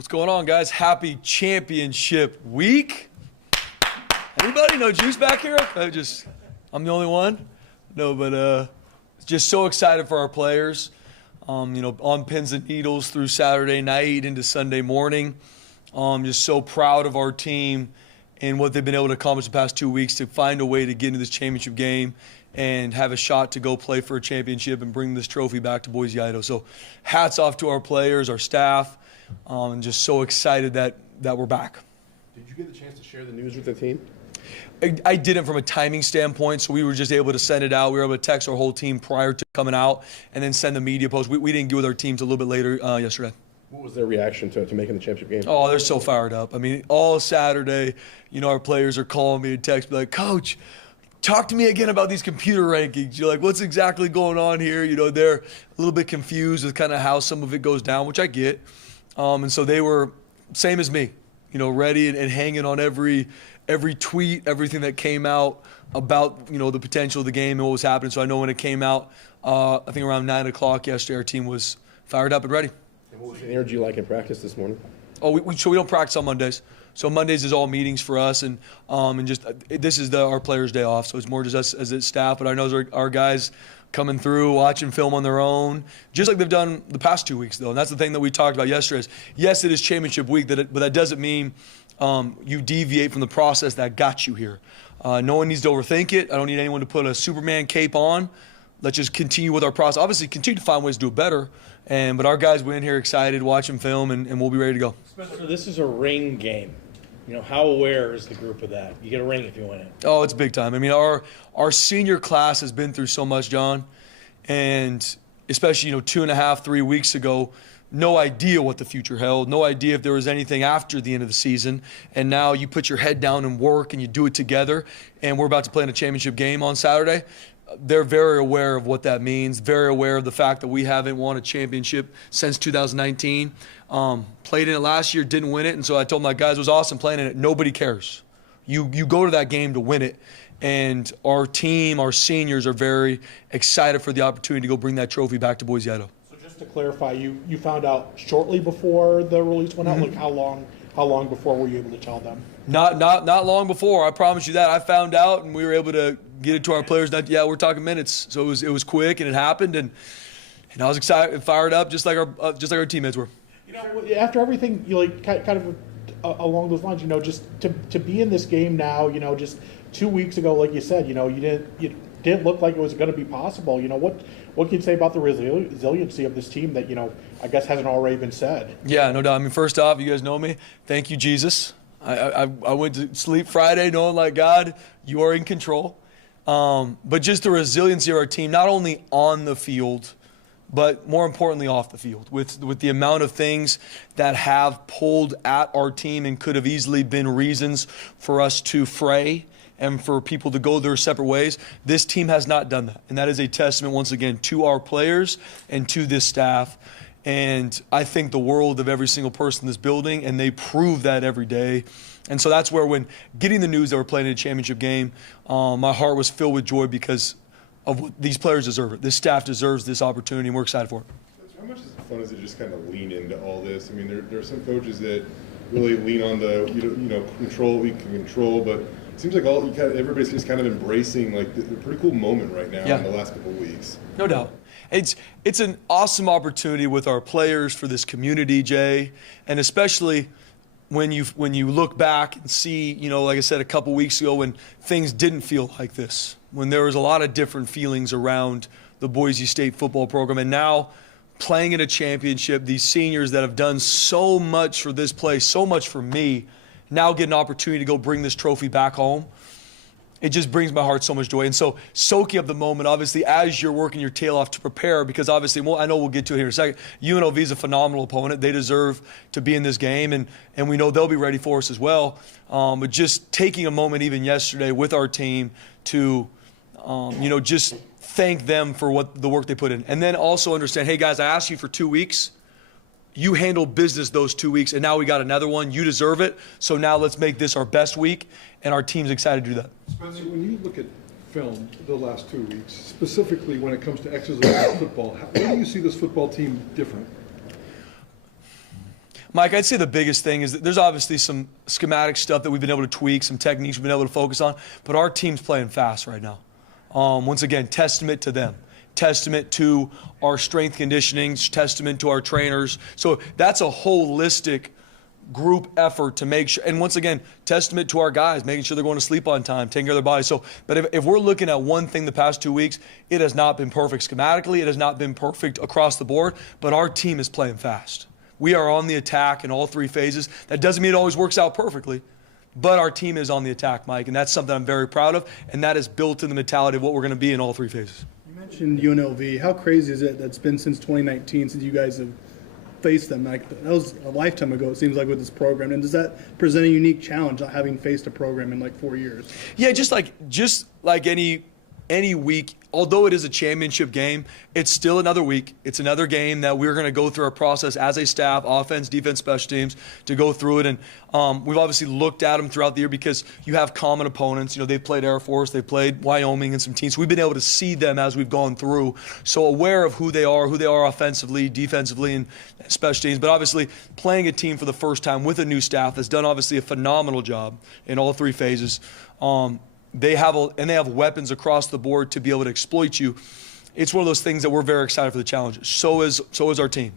What's going on, guys? Happy championship week. Anybody? No juice back here? I'm the only one? No, but just so excited for our players. On pins and needles through Saturday night into Sunday morning. Just so proud of our team and what they've been able to accomplish the past 2 weeks to find a way to get into this championship game and have a shot to go play for a championship and bring this trophy back to Boise, Idaho. So hats off to our players, our staff, and just so excited that we're back. Did you get the chance to share the news with the team? I didn't from a timing standpoint, so we were just able to send it out. We were able to text our whole team prior to coming out and then send the media post. We didn't get with our teams a little bit later yesterday. What was their reaction to making the championship game? Oh, they're so fired up. I mean, all Saturday, our players are calling me and text me like, Coach, talk to me again about these computer rankings. You're like, what's exactly going on here? They're a little bit confused with kind of how some of it goes down, which I get. And so they were, same as me, ready and hanging on every tweet, everything that came out about, the potential of the game and what was happening. So I know when it came out, I think around 9 o'clock yesterday, our team was fired up and ready. And what was the energy like in practice this morning? Oh, so we don't practice on Mondays. So Mondays is all meetings for us, and just this is our players' day off. So it's more just us as a staff. But I know our guys coming through, watching film on their own, just like they've done the past 2 weeks, though. And that's the thing that we talked about yesterday. Is yes, it is championship week, but that doesn't mean you deviate from the process that got you here. No one needs to overthink it. I don't need anyone to put a Superman cape on. Let's just continue with our process. Obviously, continue to find ways to do it better. But our guys went in here excited, watching film, and we'll be ready to go. Spencer, this is a ring game. How aware is the group of that? You get a ring if you win it. Oh, it's big time. I mean, our senior class has been through so much, John. And especially, 2.5, 3 weeks ago, no idea what the future held, no idea if there was anything after the end of the season. And now you put your head down and work and you do it together. And we're about to play in a championship game on Saturday. They're very aware of what that means, very aware of the fact that we haven't won a championship since 2019. Played in it last year, didn't win it, and so I told my guys it was awesome playing in it. Nobody cares. You go to that game to win it, and our team, our seniors are very excited for the opportunity to go bring that trophy back to Boise, Idaho. So just to clarify, you found out shortly before the release went out? Mm-hmm. Like how long before were you able to tell them? Not long before, I promise you that. I found out, and we were able to get it to our players. We're talking minutes, so it was quick, and it happened, and I was excited and fired up, just like our teammates were. After everything, kind of along those lines, just to be in this game now, just 2 weeks ago, like you said, you didn't look like it was going to be possible. What can you say about the resiliency of this team that I guess hasn't already been said? Yeah, no doubt. I mean, first off, you guys know me. Thank you, Jesus. I went to sleep Friday knowing, like, God, you are in control. But just the resiliency of our team, not only on the field, but more importantly off the field, with the amount of things that have pulled at our team and could have easily been reasons for us to fray and for people to go their separate ways. This team has not done that. And that is a testament, once again, to our players and to this staff. And I think the world of every single person in this building, and they prove that every day. And so that's where, when getting the news that we're playing in a championship game, my heart was filled with joy because of what these players deserve it. This staff deserves this opportunity, and we're excited for it. How much fun is it just kind of lean into all this? I mean, there are some coaches that really lean on the control we can control, but it seems like everybody's just kind of embracing like the pretty cool moment right now in the last couple of weeks. No doubt. It's an awesome opportunity with our players for this community, Jay, and especially when you look back and see, like I said a couple weeks ago, when things didn't feel like this, when there was a lot of different feelings around the Boise State football program, and now playing in a championship, these seniors that have done so much for this place, so much for me, now get an opportunity to go bring this trophy back home. It just brings my heart so much joy. And so soaking up the moment, obviously, as you're working your tail off to prepare, because obviously, I know we'll get to it here in a second, UNLV is a phenomenal opponent. They deserve to be in this game, and we know they'll be ready for us as well. But just taking a moment even yesterday with our team to, just thank them for the work they put in. And then also understand, hey, guys, I asked you for 2 weeks. You handled business those 2 weeks, and now we got another one. You deserve it. So now let's make this our best week, and our team's excited to do that. Spencer, when you look at film the last 2 weeks, specifically when it comes to X's and O's football, where do you see this football team different? Mike, I'd say the biggest thing is that there's obviously some schematic stuff that we've been able to tweak, some techniques we've been able to focus on, but our team's playing fast right now. Once again, testament to them. Testament to our strength conditioning, testament to our trainers. So that's a holistic group effort to make sure, and once again, testament to our guys, making sure they're going to sleep on time, taking care of their bodies. So, but if we're looking at one thing the past 2 weeks, it has not been perfect schematically, it has not been perfect across the board, but our team is playing fast. We are on the attack in all three phases. That doesn't mean it always works out perfectly, but our team is on the attack, Mike, and that's something I'm very proud of, and that is built in the mentality of what we're going to be in all three phases. You mentioned UNLV. How crazy is it that's been since 2019 since you guys have faced them? Like, that was a lifetime ago, it seems like, with this program. And does that present a unique challenge, not having faced a program in like 4 years? Yeah, just like any week, although it is a championship game, it's still another week. It's another game that we're going to go through our process as a staff, offense, defense, special teams, to go through it. And we've obviously looked at them throughout the year because you have common opponents. You know, they've played Air Force, they've played Wyoming and some teams. So we've been able to see them as we've gone through. So aware of who they are offensively, defensively, and special teams. But obviously playing a team for the first time with a new staff that's done obviously a phenomenal job in all three phases. They have weapons across the board to be able to exploit you. It's one of those things that we're very excited for the challenge. So is our team.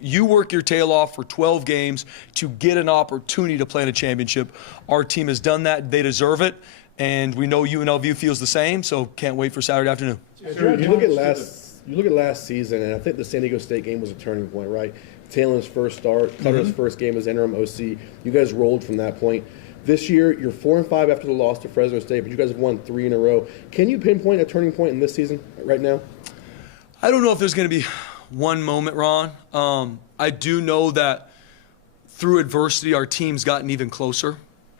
You work your tail off for 12 games to get an opportunity to play in a championship. Our team has done that. They deserve it. And we know UNLV feels the same, so can't wait for Saturday afternoon. You look at last season, and I think the San Diego State game was a turning point, right? Taylor's first start, Cutter's first game as interim OC. You guys rolled from that point. This year, you're 4-5 after the loss to Fresno State, but you guys have won 3 in a row. Can you pinpoint a turning point in this season right now? I don't know if there's going to be one moment, Ron. I do know that through adversity, our team's gotten even closer,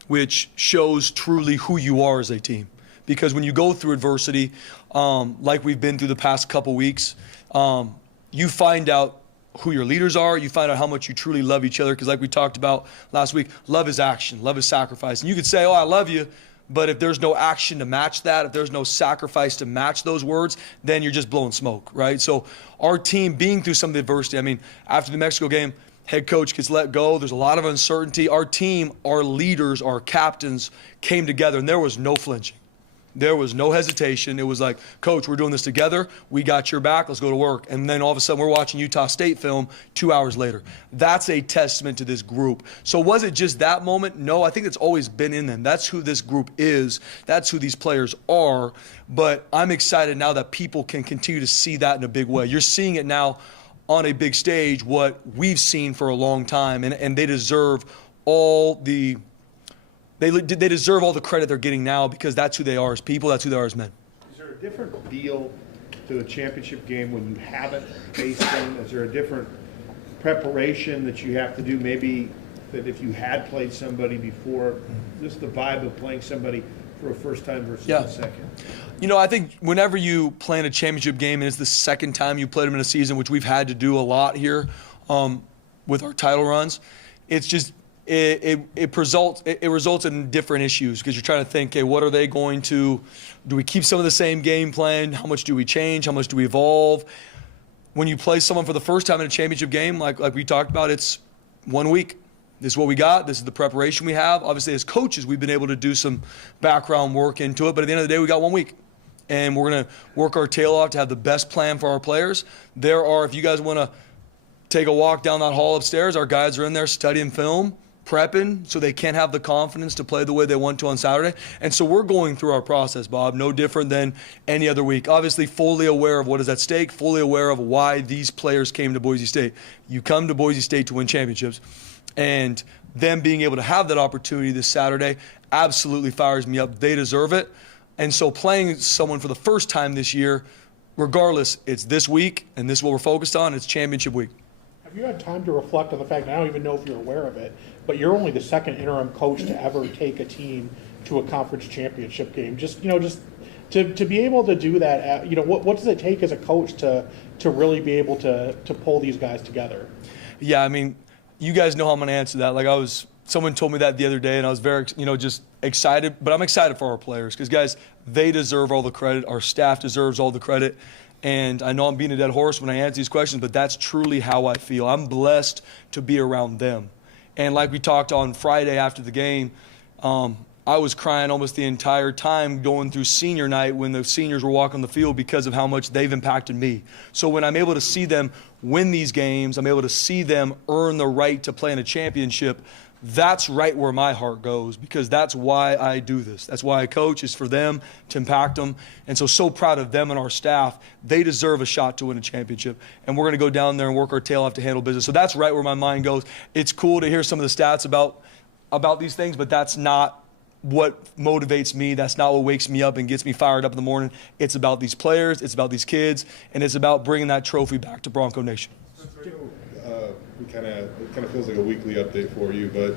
which shows truly who you are as a team. Because when you go through adversity, like we've been through the past couple weeks, you find out who your leaders are, you find out how much you truly love each other, because like we talked about last week, love is action, love is sacrifice. And you could say, oh, I love you, but if there's no action to match that, if there's no sacrifice to match those words, then you're just blowing smoke, right? So our team being through some of the adversity, I mean, after the Mexico game, head coach gets let go, there's a lot of uncertainty. Our team, our leaders, our captains came together, and there was no flinching. There was no hesitation. It was like, Coach, we're doing this together. We got your back. Let's go to work. And then all of a sudden, we're watching Utah State film 2 hours later. That's a testament to this group. So was it just that moment? No, I think it's always been in them. That's who this group is. That's who these players are. But I'm excited now that people can continue to see that in a big way. You're seeing it now on a big stage, what we've seen for a long time, and they deserve all the They deserve all the credit they're getting now, because that's who they are as people, that's who they are as men. Is there a different feel to the championship game when you haven't faced them? Is there a different preparation that you have to do, maybe that if you had played somebody before? Just the vibe of playing somebody for a first time versus a second. You know, I think whenever you play in a championship game and it's the second time you played them in a season, which we've had to do a lot here with our title runs, it's just it results in different issues, because you're trying to think, okay, what are they going to do? We keep some of the same game plan? How much do we change? How much do we evolve? When you play someone for the first time in a championship game, like we talked about, it's 1 week. This is what we got. This is the preparation we have. Obviously, as coaches, we've been able to do some background work into it, but at the end of the day, we got 1 week. And we're going to work our tail off to have the best plan for our players. If you guys want to take a walk down that hall upstairs, our guys are in there studying film, prepping, so they can have the confidence to play the way they want to on Saturday. And so we're going through our process, Bob, no different than any other week. Obviously, fully aware of what is at stake, fully aware of why these players came to Boise State. You come to Boise State to win championships, and them being able to have that opportunity this Saturday absolutely fires me up. They deserve it. And so playing someone for the first time this year, regardless, it's this week, and this is what we're focused on. It's championship week. Have you had time to reflect on the fact, and I don't even know if you're aware of it, but you're only the second interim coach to ever take a team to a conference championship game. Just to be able to do that, what does it take as a coach to really be able to pull these guys together? Yeah, I mean, you guys know how I'm going to answer that. Someone told me that the other day, and I was very, just excited. But I'm excited for our players because, guys, they deserve all the credit. Our staff deserves all the credit. And I know I'm being a dead horse when I answer these questions, but that's truly how I feel. I'm blessed to be around them. And like we talked on Friday after the game, I was crying almost the entire time going through senior night when the seniors were walking the field because of how much they've impacted me. So when I'm able to see them win these games, I'm able to see them earn the right to play in a championship, that's right where my heart goes, because that's why I do this. That's why I coach, is for them, to impact them. And so proud of them and our staff. They deserve a shot to win a championship. And we're going to go down there and work our tail off to handle business. So that's right where my mind goes. It's cool to hear some of the stats about these things, but that's not what motivates me. That's not what wakes me up and gets me fired up in the morning. It's about these players, it's about these kids, and it's about bringing that trophy back to Bronco Nation. It kind of feels like a weekly update for you, but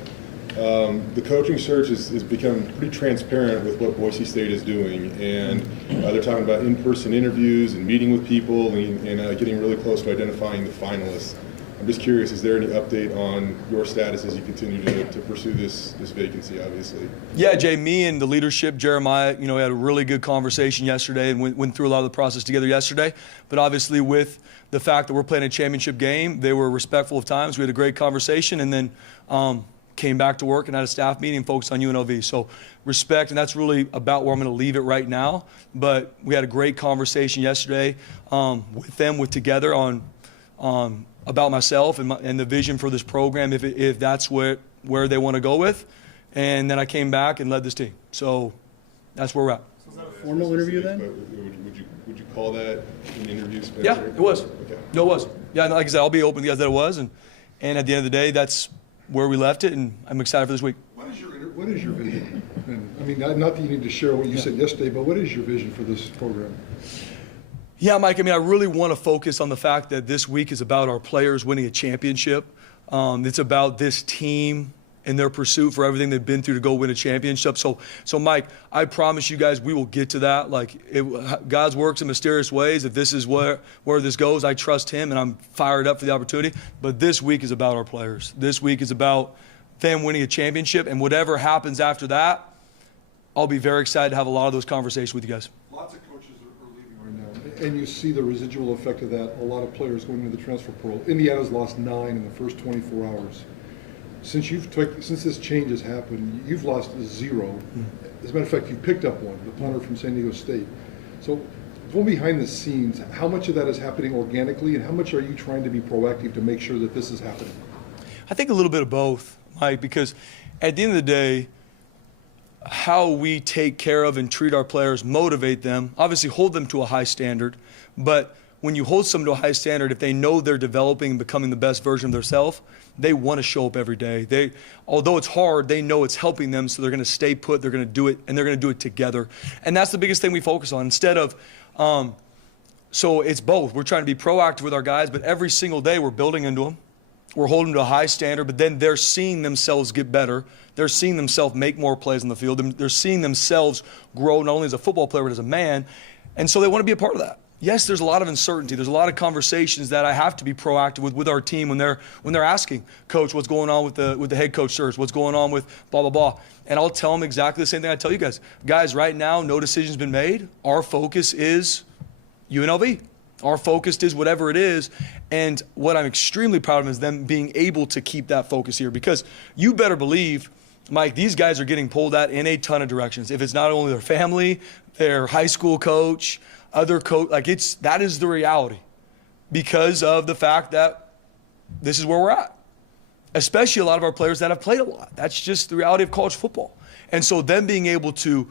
the coaching search has become pretty transparent with what Boise State is doing, and they're talking about in-person interviews and meeting with people and getting really close to identifying the finalists. I'm just curious, is there any update on your status as you continue to pursue this vacancy, obviously? Yeah, Jay, me and the leadership, Jeremiah, we had a really good conversation yesterday and went through a lot of the process together yesterday. But obviously with the fact that we're playing a championship game, they were respectful of times. We had a great conversation, and then came back to work and had a staff meeting and focused on UNLV. So respect, and that's really about where I'm going to leave it right now. But we had a great conversation yesterday with them, together on about myself and the vision for this program, if that's where they want to go with. And then I came back and led this team. So that's where we're at. Was that a formal interview then? Would you call that an interview, Spencer? Yeah, it was. Okay. No, it was. Yeah, like I said, I'll be open to you guys that it was. And at the end of the day, that's where we left it, and I'm excited for this week. What is your vision? And, I mean, not that you need to share what you said yesterday, but what is your vision for this program? Yeah, Mike, I really want to focus on the fact that this week is about our players winning a championship. It's about this team and their pursuit for everything they've been through to go win a championship. So Mike, I promise you guys we will get to that. God's works in mysterious ways. If this is where this goes, I trust him, and I'm fired up for the opportunity. But this week is about our players. This week is about them winning a championship, and whatever happens after that, I'll be very excited to have a lot of those conversations with you guys. Lots of coaches are leaving right now, and you see the residual effect of that. A lot of players going into the transfer portal. Indiana's lost 9 in the first 24 hours. Since this change has happened, you've lost 0. As a matter of fact, you picked up 1, the punter from San Diego State. So, going behind the scenes, how much of that is happening organically, and how much are you trying to be proactive to make sure that this is happening? I think a little bit of both, Mike, because at the end of the day, how we take care of and treat our players, motivate them, obviously hold them to a high standard, but when you hold someone to a high standard, if they know they're developing and becoming the best version of themselves, they want to show up every day. Although it's hard, they know it's helping them, so they're going to stay put, they're going to do it, and they're going to do it together. And that's the biggest thing we focus on. Instead of, so it's both. We're trying to be proactive with our guys, but every single day we're building into them. We're holding them to a high standard, but then they're seeing themselves get better. They're seeing themselves make more plays on the field. They're seeing themselves grow not only as a football player, but as a man. And so they want to be a part of that. Yes, there's a lot of uncertainty. There's a lot of conversations that I have to be proactive with our team when they're asking, Coach, what's going on with the head coach search? What's going on with blah, blah, blah? And I'll tell them exactly the same thing I tell you guys. Guys, right now, no decision's been made. Our focus is UNLV. Our focus is whatever it is. And what I'm extremely proud of is them being able to keep that focus here, because you better believe, Mike, these guys are getting pulled at in a ton of directions. If it's not only their family, their high school coach, other coach, that is the reality, because of the fact that this is where we're at. Especially a lot of our players that have played a lot. That's just the reality of college football. And so them being able to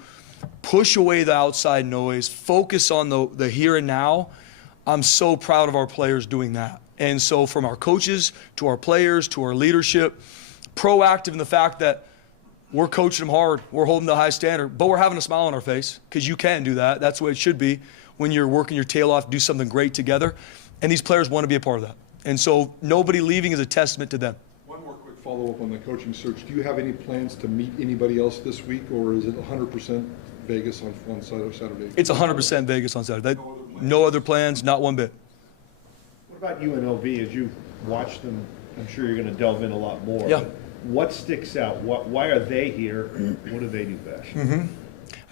push away the outside noise, focus on the here and now, I'm so proud of our players doing that. And so from our coaches to our players to our leadership, proactive in the fact that we're coaching them hard, we're holding the high standard, but we're having a smile on our face, because you can do that. That's the way it should be when you're working your tail off, do something great together. And these players want to be a part of that. And so nobody leaving is a testament to them. One more quick follow-up on the coaching search. Do you have any plans to meet anybody else this week, or is it 100% Vegas on Saturday? It's 100% Vegas on Saturday. No other plans, not one bit. What about UNLV? As you watch them, I'm sure you're going to delve in a lot more. Yeah. But what sticks out? Why are they here? What do they do best? Mm-hmm.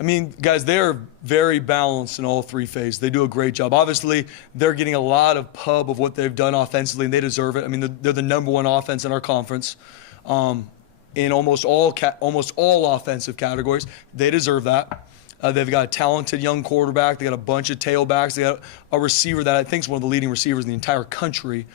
I mean, guys, they are very balanced in all three phases. They do a great job. Obviously, they're getting a lot of pub of what they've done offensively, and they deserve it. I mean, they're the number one offense in our conference in almost all offensive categories. They deserve that. They've got a talented young quarterback. They got a bunch of tailbacks. They got a receiver that I think is one of the leading receivers in the entire country.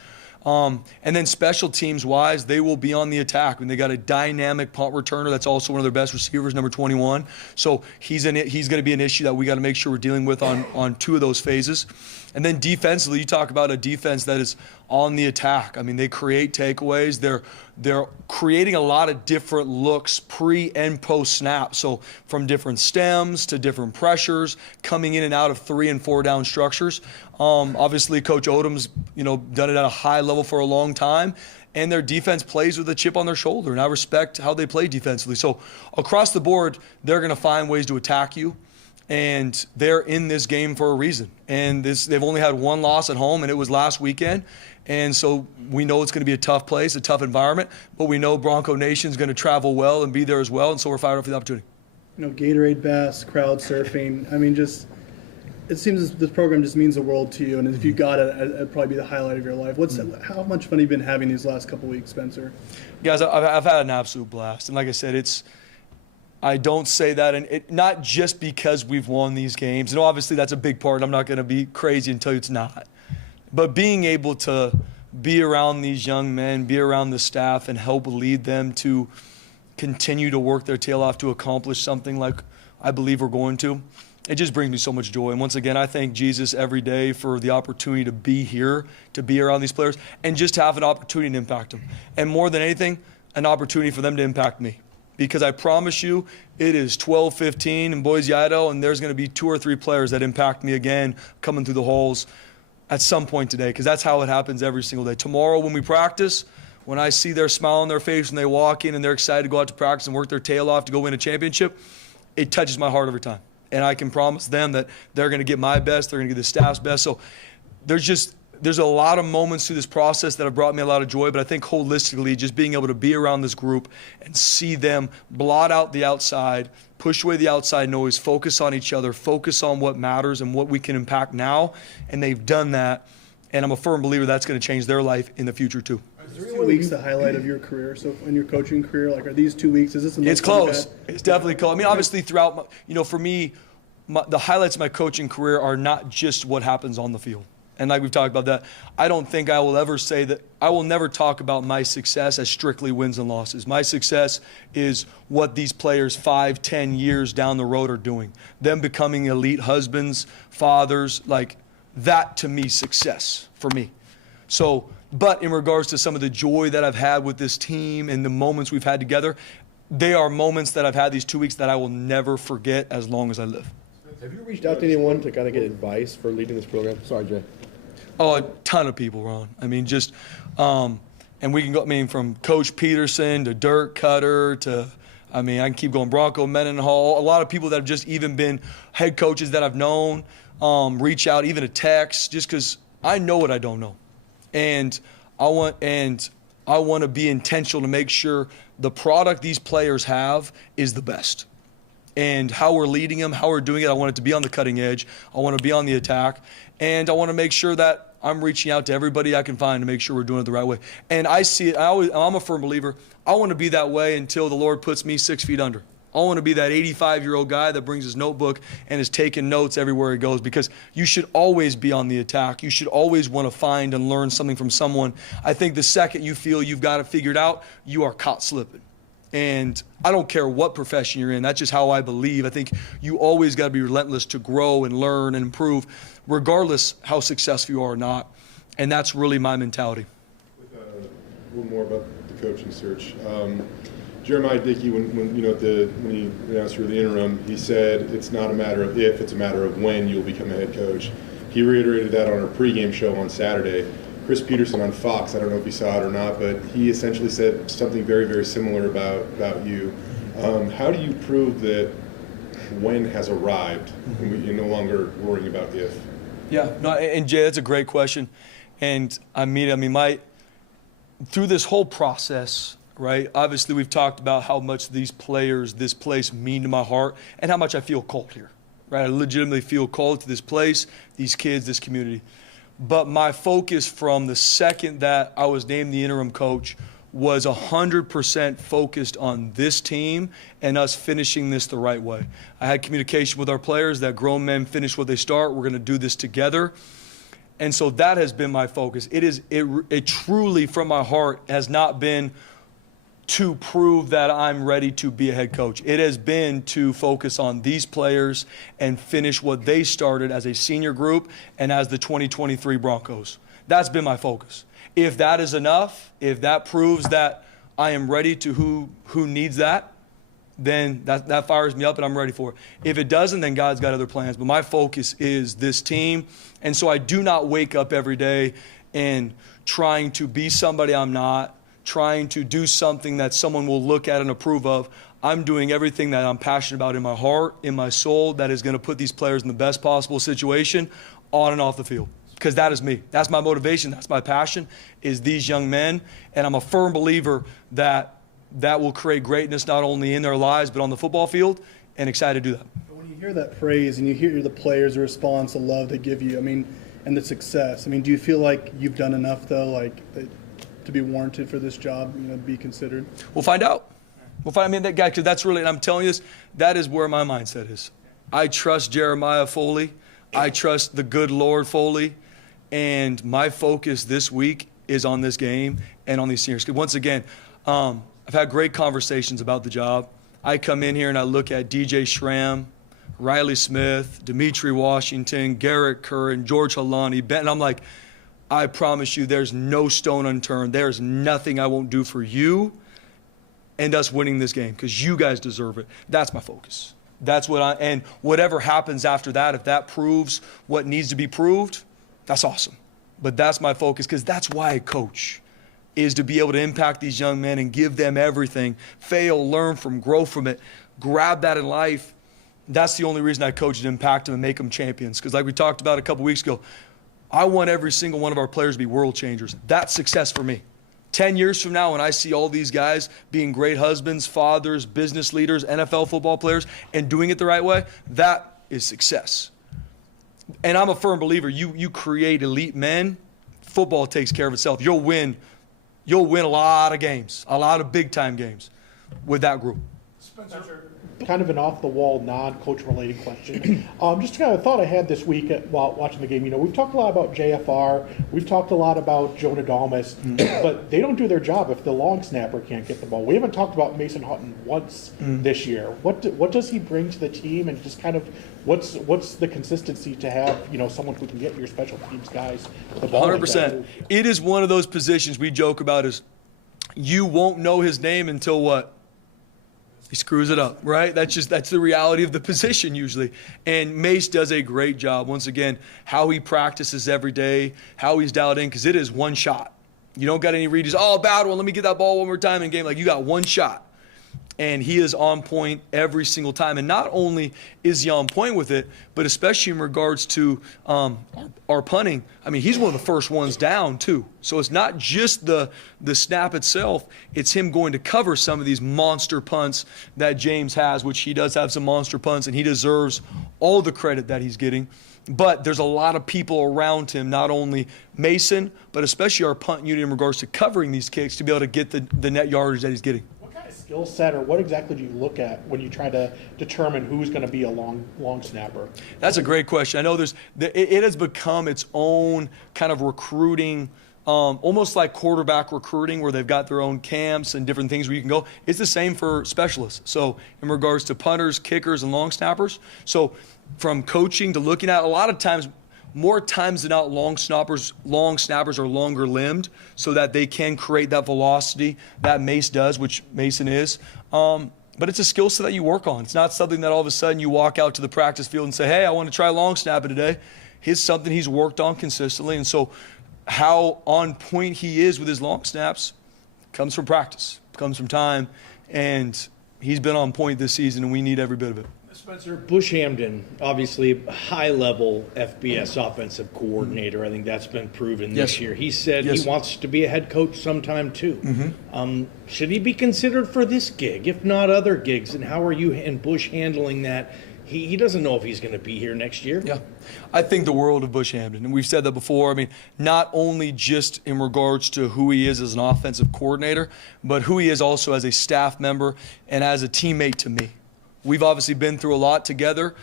And then special teams wise, they will be on the attack. And they got a dynamic punt returner that's also one of their best receivers, number 21. So he's going to be an issue that we got to make sure we're dealing with on two of those phases. And then defensively, you talk about a defense that is on the attack. I mean, they create takeaways. They're creating a lot of different looks pre and post snap. So from different stems to different pressures, coming in and out of 3 and 4 down structures. Obviously, Coach Odom's done it at a high level for a long time, and their defense plays with a chip on their shoulder. And I respect how they play defensively. So across the board, they're going to find ways to attack you. And they're in this game for a reason. And they've only had one loss at home, and it was last weekend. And so we know it's going to be a tough place, a tough environment, but we know Bronco Nation's going to travel well and be there as well, and so we're fired up for the opportunity. Gatorade bass, crowd surfing. I mean, it seems this program just means the world to you, and if you got it, it'd probably be the highlight of your life. How much fun have you been having these last couple weeks, Spencer? Guys, I've had an absolute blast, and like I said, I don't say that, and not just because we've won these games. And obviously that's a big part. I'm not going to be crazy and tell you it's not. But being able to be around these young men, be around the staff, and help lead them to continue to work their tail off to accomplish something like I believe we're going to, it just brings me so much joy. And once again, I thank Jesus every day for the opportunity to be here, to be around these players, and just to have an opportunity to impact them. And more than anything, an opportunity for them to impact me. Because I promise you, it is 12:15 in Boise, Idaho, and there's going to be 2 or 3 players that impact me again coming through the halls at some point today, because that's how it happens every single day. Tomorrow when we practice, when I see their smile on their face when they walk in and they're excited to go out to practice and work their tail off to go win a championship, it touches my heart every time. And I can promise them that they're going to get my best, they're going to get the staff's best. So there's a lot of moments through this process that have brought me a lot of joy, but I think holistically, just being able to be around this group and see them blot out the outside, push away the outside noise, focus on each other, focus on what matters and what we can impact now, and they've done that, and I'm a firm believer that's going to change their life in the future too. Is 2 weeks the highlight of your career? So in your coaching career, are these 2 weeks? Is this the most It's close. It's definitely close. I mean, obviously throughout, for me, the highlights of my coaching career are not just what happens on the field. And like we've talked about that, I don't think I will ever say that. I will never talk about my success as strictly wins and losses. My success is what these players 5, 10 years down the road are doing. Them becoming elite husbands, fathers, like that to me, success for me. So, but in regards to some of the joy that I've had with this team and the moments we've had together, they are moments that I've had these 2 weeks that I will never forget as long as I live. Have you reached out to anyone to kind of get advice for leading this program? Sorry, Jay. Oh, a ton of people, Ron. I mean, and we can go, from Coach Peterson to Dirk Cutter to, I can keep going, Bronco Mendenhall, a lot of people that have just even been head coaches that I've known, reach out, even a text, just because I know what I don't know. And I want to be intentional to make sure the product these players have is the best. And how we're leading them, how we're doing it, I want it to be on the cutting edge. I want to be on the attack. And I want to make sure that I'm reaching out to everybody I can find to make sure we're doing it the right way. And I see it, I'm a firm believer. I want to be that way until the Lord puts me 6 feet under. I want to be that 85-year-old guy that brings his notebook and is taking notes everywhere he goes, because you should always be on the attack. You should always want to find and learn something from someone. I think the second you feel you've got it figured out, you are caught slipping. And I don't care what profession you're in. That's just how I believe. I think you always got to be relentless to grow and learn and improve, regardless how successful you are or not. And that's really my mentality. A little more about the coaching search. Jeremiah Dickey, when he announced you were the interim, he said it's not a matter of if, it's a matter of when you'll become a head coach. He reiterated that on our pregame show on Saturday. Chris Peterson on Fox, I don't know if you saw it or not, but he essentially said something very, very similar about you. How do you prove that when has arrived and you're no longer worrying about if? Yeah, no, and Jay, that's a great question. And through this whole process, right? Obviously, we've talked about how much these players, this place mean to my heart, and how much I feel called here, right? I legitimately feel called to this place, these kids, this community. But my focus from the second that I was named the interim coach was 100% focused on this team and us finishing this the right way. I had communication with our players that grown men finish what they start. We're going to do this together. And so that has been my focus. It truly, from my heart, has not been to prove that I'm ready to be a head coach. It has been to focus on these players and finish what they started as a senior group and as the 2023 Broncos. That's been my focus. If that is enough, if that proves that I am ready to who needs that, then that fires me up and I'm ready for it. If it doesn't, then God's got other plans. But my focus is this team. And so I do not wake up every day and trying to be somebody I'm not, trying to do something that someone will look at and approve of. I'm doing everything that I'm passionate about in my heart, in my soul, that is going to put these players in the best possible situation on and off the field. Because that is me. That's my motivation. That's my passion, is these young men. And I'm a firm believer that that will create greatness not only in their lives but on the football field, and excited to do that. When you hear that praise and you hear the players' response, the love they give you, and the success, do you feel like you've done enough, though, to be warranted for this job, to be considered? We'll find out. That guy, because that's really, and I'm telling you this, that is where my mindset is. I trust Jeremiah fully. I trust the good Lord fully. And my focus this week is on this game and on these seniors. Because once again, I've had great conversations about the job. I come in here and I look at DJ Schramm, Riley Smith, Dimitri Washington, Garrett Kerr, and George Halani, and I'm like, I promise you there's no stone unturned. There's nothing I won't do for you and us winning this game, because you guys deserve it. That's my focus. That's what and whatever happens after that, if that proves what needs to be proved, that's awesome. But that's my focus, because that's why I coach, is to be able to impact these young men and give them everything. Fail, learn from, grow from it, grab that in life. That's the only reason I coach, to impact them and make them champions. Because like we talked about a couple weeks ago, I want every single one of our players to be world changers. That's success for me. 10 years from now, when I see all these guys being great husbands, fathers, business leaders, NFL football players, and doing it the right way, that is success. And I'm a firm believer, you create elite men, football takes care of itself. You'll win a lot of games, a lot of big-time games with that group. Spencer, kind of an off-the-wall, non-coach related question. Just kind of a thought I had this week while watching the game. We've talked a lot about JFR. We've talked a lot about Jonah Dalmas, but they don't do their job if the long snapper can't get the ball. We haven't talked about Mason Hutton once this year. What does he bring to the team, and just kind of what's the consistency to have someone who can get your special teams guys the ball? 100%. It is one of those positions we joke about is you won't know his name until what? He screws it up, right? That's the reality of the position usually. And Mace does a great job. Once again, how he practices every day, how he's dialed in, because it is one shot. You don't got any read. Bad one. Let me get that ball one more time in game. You got one shot. And he is on point every single time. And not only is he on point with it, but especially in regards to our punting. He's one of the first ones down, too. So it's not just the snap itself. It's him going to cover some of these monster punts that James has, which he does have some monster punts, and he deserves all the credit that he's getting. But there's a lot of people around him, not only Mason, but especially our punt unit in regards to covering these kicks to be able to get the net yardage that he's getting. Skill set, or what exactly do you look at when you try to determine who's going to be a long snapper? That's a great question. I know it has become its own kind of recruiting, almost like quarterback recruiting, where they've got their own camps and different things where you can go. It's the same for specialists. So in regards to punters, kickers, and long snappers. So from coaching to looking at, a lot of times, more times than not, long snappers are longer limbed so that they can create that velocity that Mace does, which Mason is. But it's a skill set that you work on. It's not something that all of a sudden you walk out to the practice field and say, hey, I want to try long snapping today. It's something he's worked on consistently. And so how on point he is with his long snaps comes from practice, comes from time. And he's been on point this season, and we need every bit of it. Spencer, Bush Hamdan, obviously high-level FBS offensive coordinator. I think that's been proven this Yes. year. He said Yes. he wants to be a head coach sometime too. Should he be considered for this gig, if not other gigs? And how are you and Bush handling that? He doesn't know if he's going to be here next year. Yeah, I think the world of Bush Hamdan, and we've said that before. I mean, not only just in regards to who he is as an offensive coordinator, but who he is also as a staff member and as a teammate to me. We've obviously been through a lot together.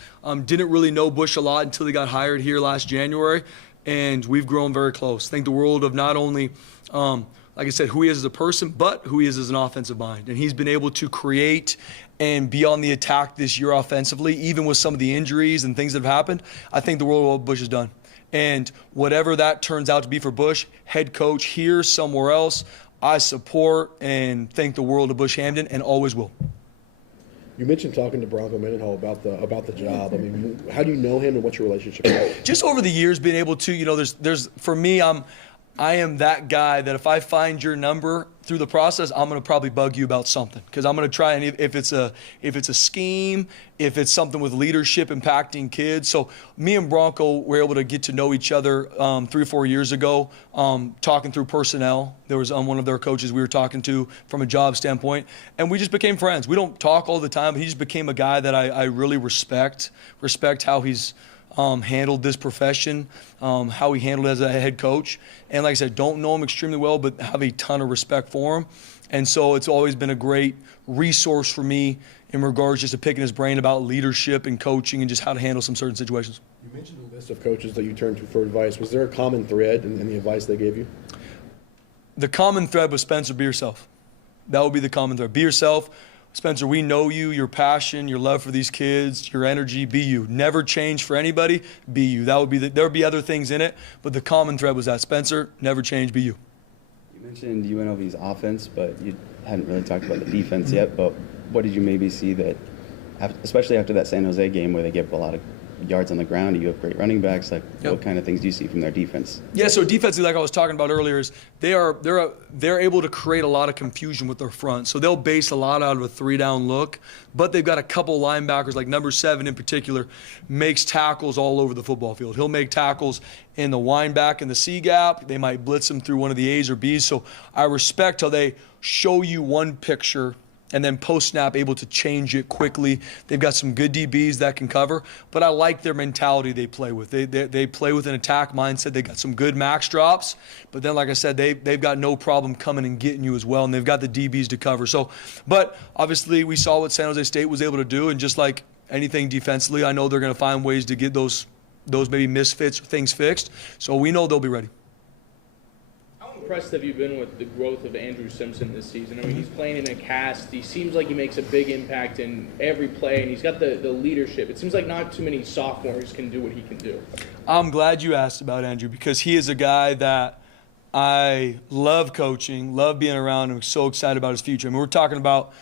Didn't really know Bush a lot until he got hired here last January, and we've grown very close. I think the world of not only, like I said, who he is as a person, but who he is as an offensive mind. And he's been able to create and be on the attack this year offensively, even with some of the injuries and things that have happened. I think the world of what Bush has done. And whatever that turns out to be for Bush, head coach here, somewhere else, I support and thank the world of Bush Hamdan and always will. You mentioned talking to Bronco Mendenhall about the job. I mean, how do you know him and what's your relationship like? Just over the years, being able to, there's for me, I am that guy that if I find your number through the process, I'm going to probably bug you about something because I'm going to try, and if it's a scheme, if it's something with leadership impacting kids. So me and Bronco were able to get to know each other 3 or 4 years ago, talking through personnel. There was one of their coaches we were talking to from a job standpoint, and we just became friends. We don't talk all the time, but he just became a guy that I really respect how he's handled this profession, how he handled it as a head coach. And like I said, don't know him extremely well, but have a ton of respect for him. And so it's always been a great resource for me in regards just to picking his brain about leadership and coaching and just how to handle some certain situations. You mentioned the list of coaches that you turned to for advice. Was there a common thread in the advice they gave you? The common thread was Spencer, be yourself. That would be the common thread. Be yourself. Spencer, we know you, your passion, your love for these kids, your energy, be you. Never change for anybody, be you. That would be there would be other things in it, but the common thread was that, Spencer, never change, be you. You mentioned UNLV's offense, but you hadn't really talked about the defense yet, but what did you maybe see that, especially after that San Jose game where they give a lot of yards on the ground, you have great running backs, like what kind of things do you see from their defense? Yeah, so defensively, like I was talking about earlier, is they're able to create a lot of confusion with their front. So they'll base a lot out of a 3-down look, but they've got a couple linebackers, like number 7 in particular, makes tackles all over the football field. He'll make tackles in the wind back in the C gap. They might blitz him through one of the A's or B's. So I respect how they show you one picture and then post-snap able to change it quickly. They've got some good DBs that can cover, but I like their mentality they play with. They play with an attack mindset. They got some good max drops, but then, like I said, they've got no problem coming and getting you as well, and they've got the DBs to cover. So, but obviously we saw what San Jose State was able to do, and just like anything defensively, I know they're going to find ways to get those maybe misfits or things fixed. So we know they'll be ready. How impressed have you been with the growth of Andrew Simpson this season? I mean, he's playing in a cast. He seems like he makes a big impact in every play, and he's got the leadership. It seems like not too many sophomores can do what he can do. I'm glad you asked about Andrew because he is a guy that I love coaching, love being around, and I'm so excited about his future. I mean, we're talking about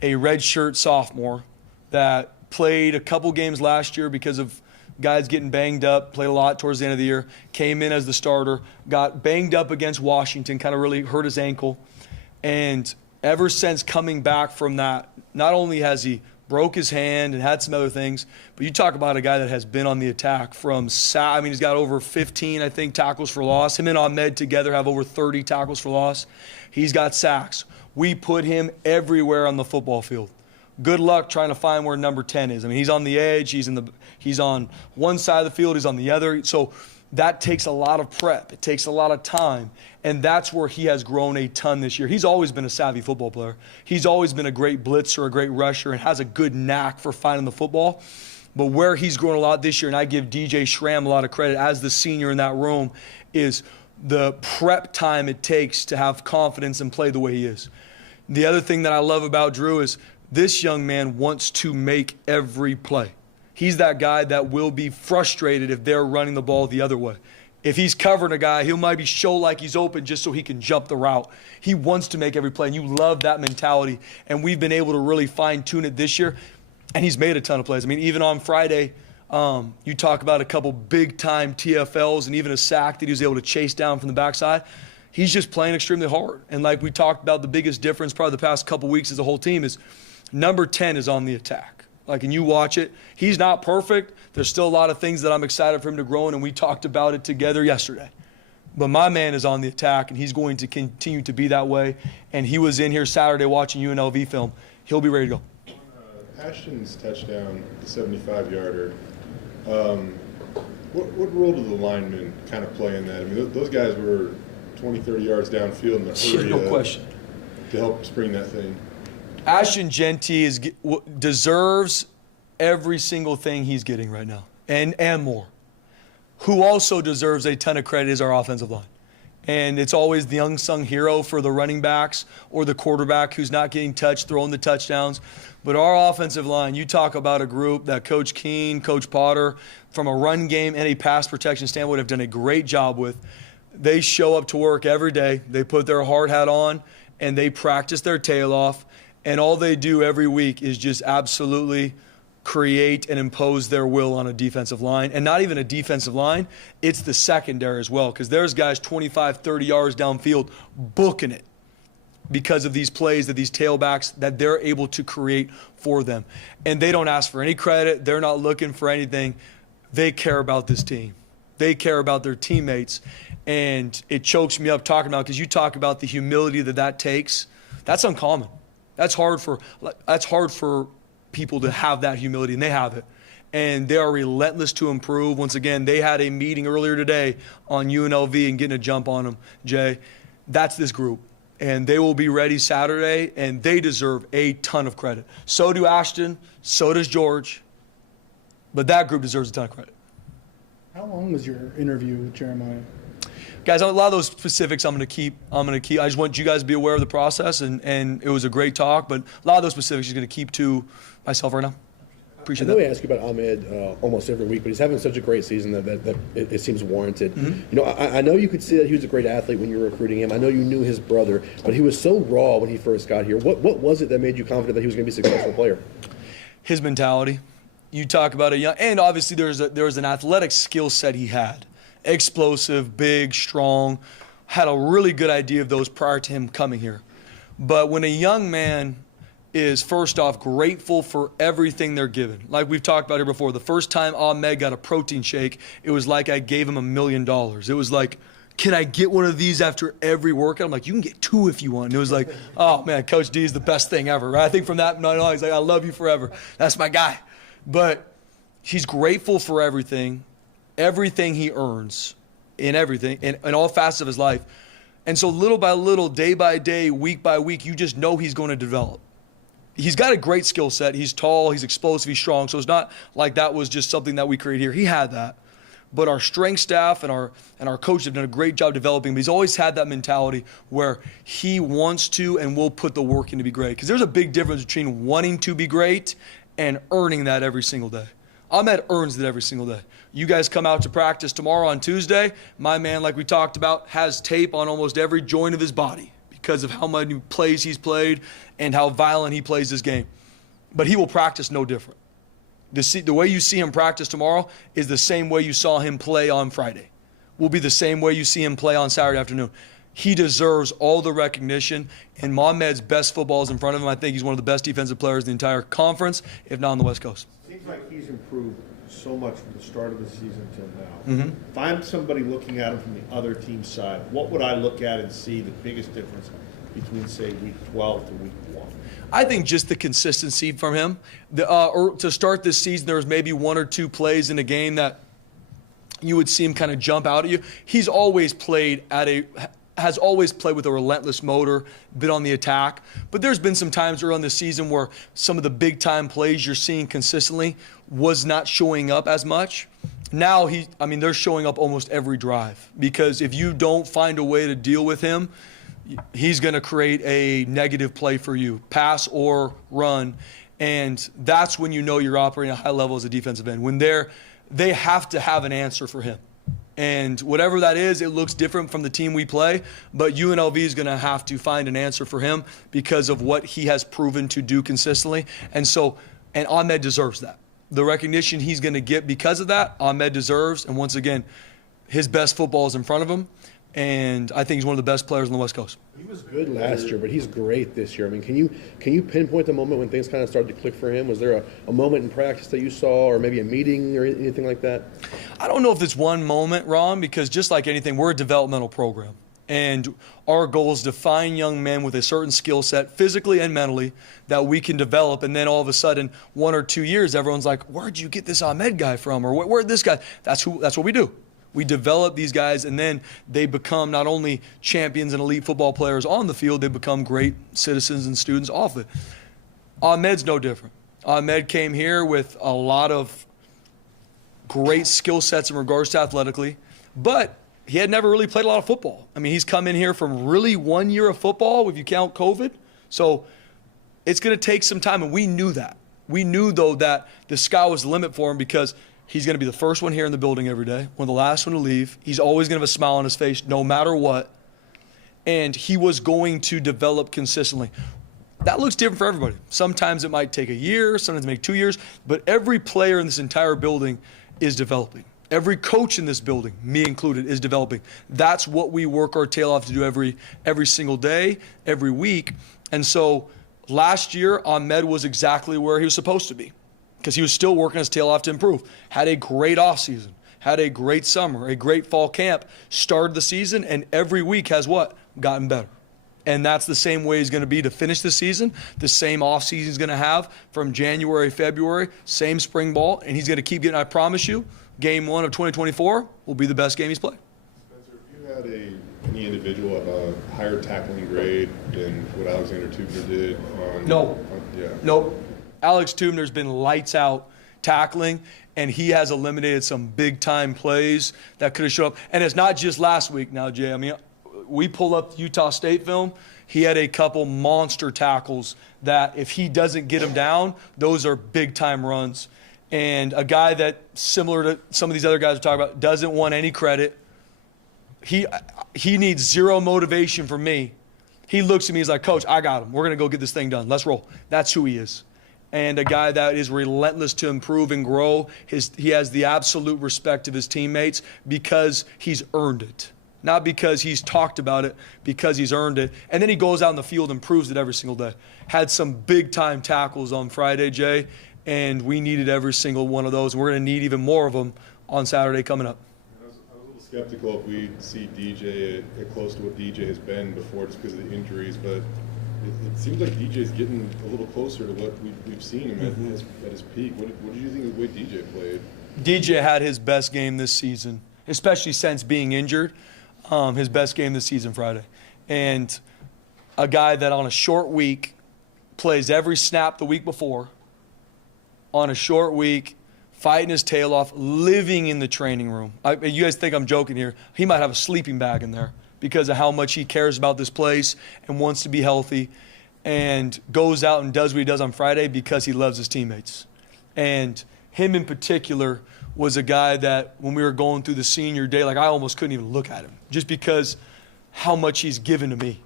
a redshirt sophomore that played a couple games last year because of guys getting banged up, played a lot towards the end of the year, came in as the starter, got banged up against Washington, kind of really hurt his ankle. And ever since coming back from that, not only has he broke his hand and had some other things, but you talk about a guy that has been on the attack he's got over 15, I think, tackles for loss. Him and Ahmed together have over 30 tackles for loss. He's got sacks. We put him everywhere on the football field. Good luck trying to find where number 10 is. I mean, he's on the edge. He's on one side of the field. He's on the other. So that takes a lot of prep. It takes a lot of time. And that's where he has grown a ton this year. He's always been a savvy football player. He's always been a great blitzer, a great rusher, and has a good knack for finding the football. But where he's grown a lot this year, and I give DJ Schramm a lot of credit as the senior in that room, is the prep time it takes to have confidence and play the way he is. The other thing that I love about Drew is this young man wants to make every play. He's that guy that will be frustrated if they're running the ball the other way. If he's covering a guy, he'll maybe show like he's open just so he can jump the route. He wants to make every play, and you love that mentality. And we've been able to really fine-tune it this year, and he's made a ton of plays. I mean, even on Friday, you talk about a couple big-time TFLs and even a sack that he was able to chase down from the backside. He's just playing extremely hard. And like we talked about, the biggest difference probably the past couple weeks as a whole team is number 10 is on the attack. Like, and you watch it. He's not perfect. There's still a lot of things that I'm excited for him to grow in, and we talked about it together yesterday. But my man is on the attack, and he's going to continue to be that way. And he was in here Saturday watching UNLV film. He'll be ready to go. Ashton's touchdown, the 75-yarder, what role do the linemen kind of play in that? I mean, those guys were 20, 30 yards downfield in the hurry No question. to help spring that thing. Ashton Genty deserves every single thing he's getting right now, and more. Who also deserves a ton of credit is our offensive line. And it's always the unsung hero for the running backs or the quarterback who's not getting touched, throwing the touchdowns. But our offensive line, you talk about a group that Coach Keene, Coach Potter, from a run game and a pass protection standpoint, have done a great job with. They show up to work every day. They put their hard hat on, and they practice their tail off. And all they do every week is just absolutely create and impose their will on a defensive line. And not even a defensive line, it's the secondary as well, because there's guys 25, 30 yards downfield booking it because of these plays that these tailbacks that they're able to create for them. And they don't ask for any credit. They're not looking for anything. They care about this team. They care about their teammates. And it chokes me up talking about, because you talk about the humility that takes. That's uncommon. That's hard for people to have that humility, and they have it. And they are relentless to improve. Once again, they had a meeting earlier today on UNLV and getting a jump on them, Jay. That's this group. And they will be ready Saturday, and they deserve a ton of credit. So do Ashton, so does George. But that group deserves a ton of credit. How long was your interview with Jeremiah? Guys, a lot of those specifics I'm going to keep. I just want you guys to be aware of the process, and it was a great talk, but a lot of those specifics I'm going to keep to myself right now. Appreciate that. I know we ask you about Ahmed almost every week, but he's having such a great season that it seems warranted. You know, I know you could see that he was a great athlete when you were recruiting him. I know you knew his brother, but he was so raw when he first got here. What was it that made you confident that he was going to be a successful player? His mentality. You talk about a young, and obviously there was an athletic skill set he had. Explosive, big, strong, had a really good idea of those prior to him coming here. But when a young man is, first off, grateful for everything they're given. Like we've talked about here before, the first time Ahmed got a protein shake, it was like I gave him $1 million. It was like, can I get one of these after every workout? I'm like, you can get 2 if you want. And it was like, oh, man, Coach D is the best thing ever. Right? I think from that night on, he's like, I love you forever. That's my guy. But he's grateful for everything he earns in everything, in all facets of his life. And so little by little, day by day, week by week, you just know he's going to develop. He's got a great skill set. He's tall, he's explosive, he's strong. So it's not like that was just something that we created here. He had that. But our strength staff and our coach have done a great job developing him. He's always had that mentality where he wants to and will put the work in to be great. Because there's a big difference between wanting to be great and earning that every single day. Ahmed earns it every single day. You guys come out to practice tomorrow on Tuesday. My man, like we talked about, has tape on almost every joint of his body because of how many plays he's played and how violent he plays this game. But he will practice no different. The way you see him practice tomorrow is the same way you saw him play on Friday. Will be the same way you see him play on Saturday afternoon. He deserves all the recognition, and Mohamed's best football is in front of him. I think he's one of the best defensive players in the entire conference, if not on the West Coast. Seems like he's improved so much from the start of the season till now. If I'm somebody looking at him from the other team's side, what would I look at and see the biggest difference between, say, week 12 to week 1? I think just the consistency from him. To start this season, there was maybe 1 or 2 plays in a game that you would see him kind of jump out at you. He's always played has always played with a relentless motor, been on the attack. But there's been some times early in the season where some of the big-time plays you're seeing consistently was not showing up as much. Now, they're showing up almost every drive. Because if you don't find a way to deal with him, he's going to create a negative play for you, pass or run. And that's when you know you're operating at a high level as a defensive end. When they have to have an answer for him. And whatever that is, it looks different from the team we play, but UNLV is going to have to find an answer for him because of what he has proven to do consistently. And Ahmed deserves that. The recognition he's going to get because of that, Ahmed deserves. And once again, his best football is in front of him. and I think he's one of the best players on the West Coast. He was good last year, but he's great this year. I mean, can you pinpoint the moment when things kind of started to click for him? Was there a moment in practice that you saw, or maybe a meeting or anything like that? I don't know if it's one moment, Ron, because just like anything, we're a developmental program. And our goal is to find young men with a certain skill set, physically and mentally, that we can develop. And then all of a sudden, 1 or 2 years, everyone's like, where'd you get this Ahmed guy from? Or where'd this guy? That's what we do. We develop these guys, and then they become not only champions and elite football players on the field, they become great citizens and students off it. Ahmed's no different. Ahmed came here with a lot of great skill sets in regards to athletically, but he had never really played a lot of football. I mean, he's come in here from really 1 year of football, if you count COVID. So it's going to take some time, and we knew that. We knew, though, that the sky was the limit for him because he's going to be the first one here in the building every day, one of the last one to leave. He's always going to have a smile on his face no matter what. And he was going to develop consistently. That looks different for everybody. Sometimes it might take a year, sometimes it might take 2 years, but every player in this entire building is developing. Every coach in this building, me included, is developing. That's what we work our tail off to do every single day, every week. And so last year, Ahmed was exactly where he was supposed to be because he was still working his tail off to improve. Had a great offseason, had a great summer, a great fall camp, started the season, and every week has what? Gotten better. And that's the same way he's going to be to finish the season. The same offseason he's going to have from January, February, same spring ball, and he's going to keep getting, I promise you, Game 1 of 2024 will be the best game he's played. Spencer, if you had any individual have a higher tackling grade than what Alexander Tubner did Nope. Alex Tubner's been lights out tackling, and he has eliminated some big-time plays that could have showed up. And it's not just last week now, Jay. I mean, we pull up the Utah State film. He had a couple monster tackles that if he doesn't get them down, those are big-time runs. And a guy that, similar to some of these other guys we're talking about, doesn't want any credit. He needs zero motivation from me. He looks at me, he's like, Coach, I got him. We're going to go get this thing done. Let's roll. That's who he is. And a guy that is relentless to improve and grow. He has the absolute respect of his teammates because he's earned it. Not because he's talked about it, because he's earned it. And then he goes out in the field and proves it every single day. Had some big-time tackles on Friday, Jay, and we needed every single one of those. And we're going to need even more of them on Saturday coming up. I was a little skeptical if we'd see DJ at close to what DJ has been before just because of the injuries, but it seems like DJ's getting a little closer to what we've seen him at his peak. What did you think of the way DJ played? DJ had his best game this season, especially since being injured. His best game this season Friday. And a guy that on a short week plays every snap the week before, on a short week, fighting his tail off, living in the training room. You guys think I'm joking here. He might have a sleeping bag in there because of how much he cares about this place and wants to be healthy, and goes out and does what he does on Friday because he loves his teammates. And him in particular was a guy that when we were going through the senior day, like I almost couldn't even look at him just because how much he's given to me,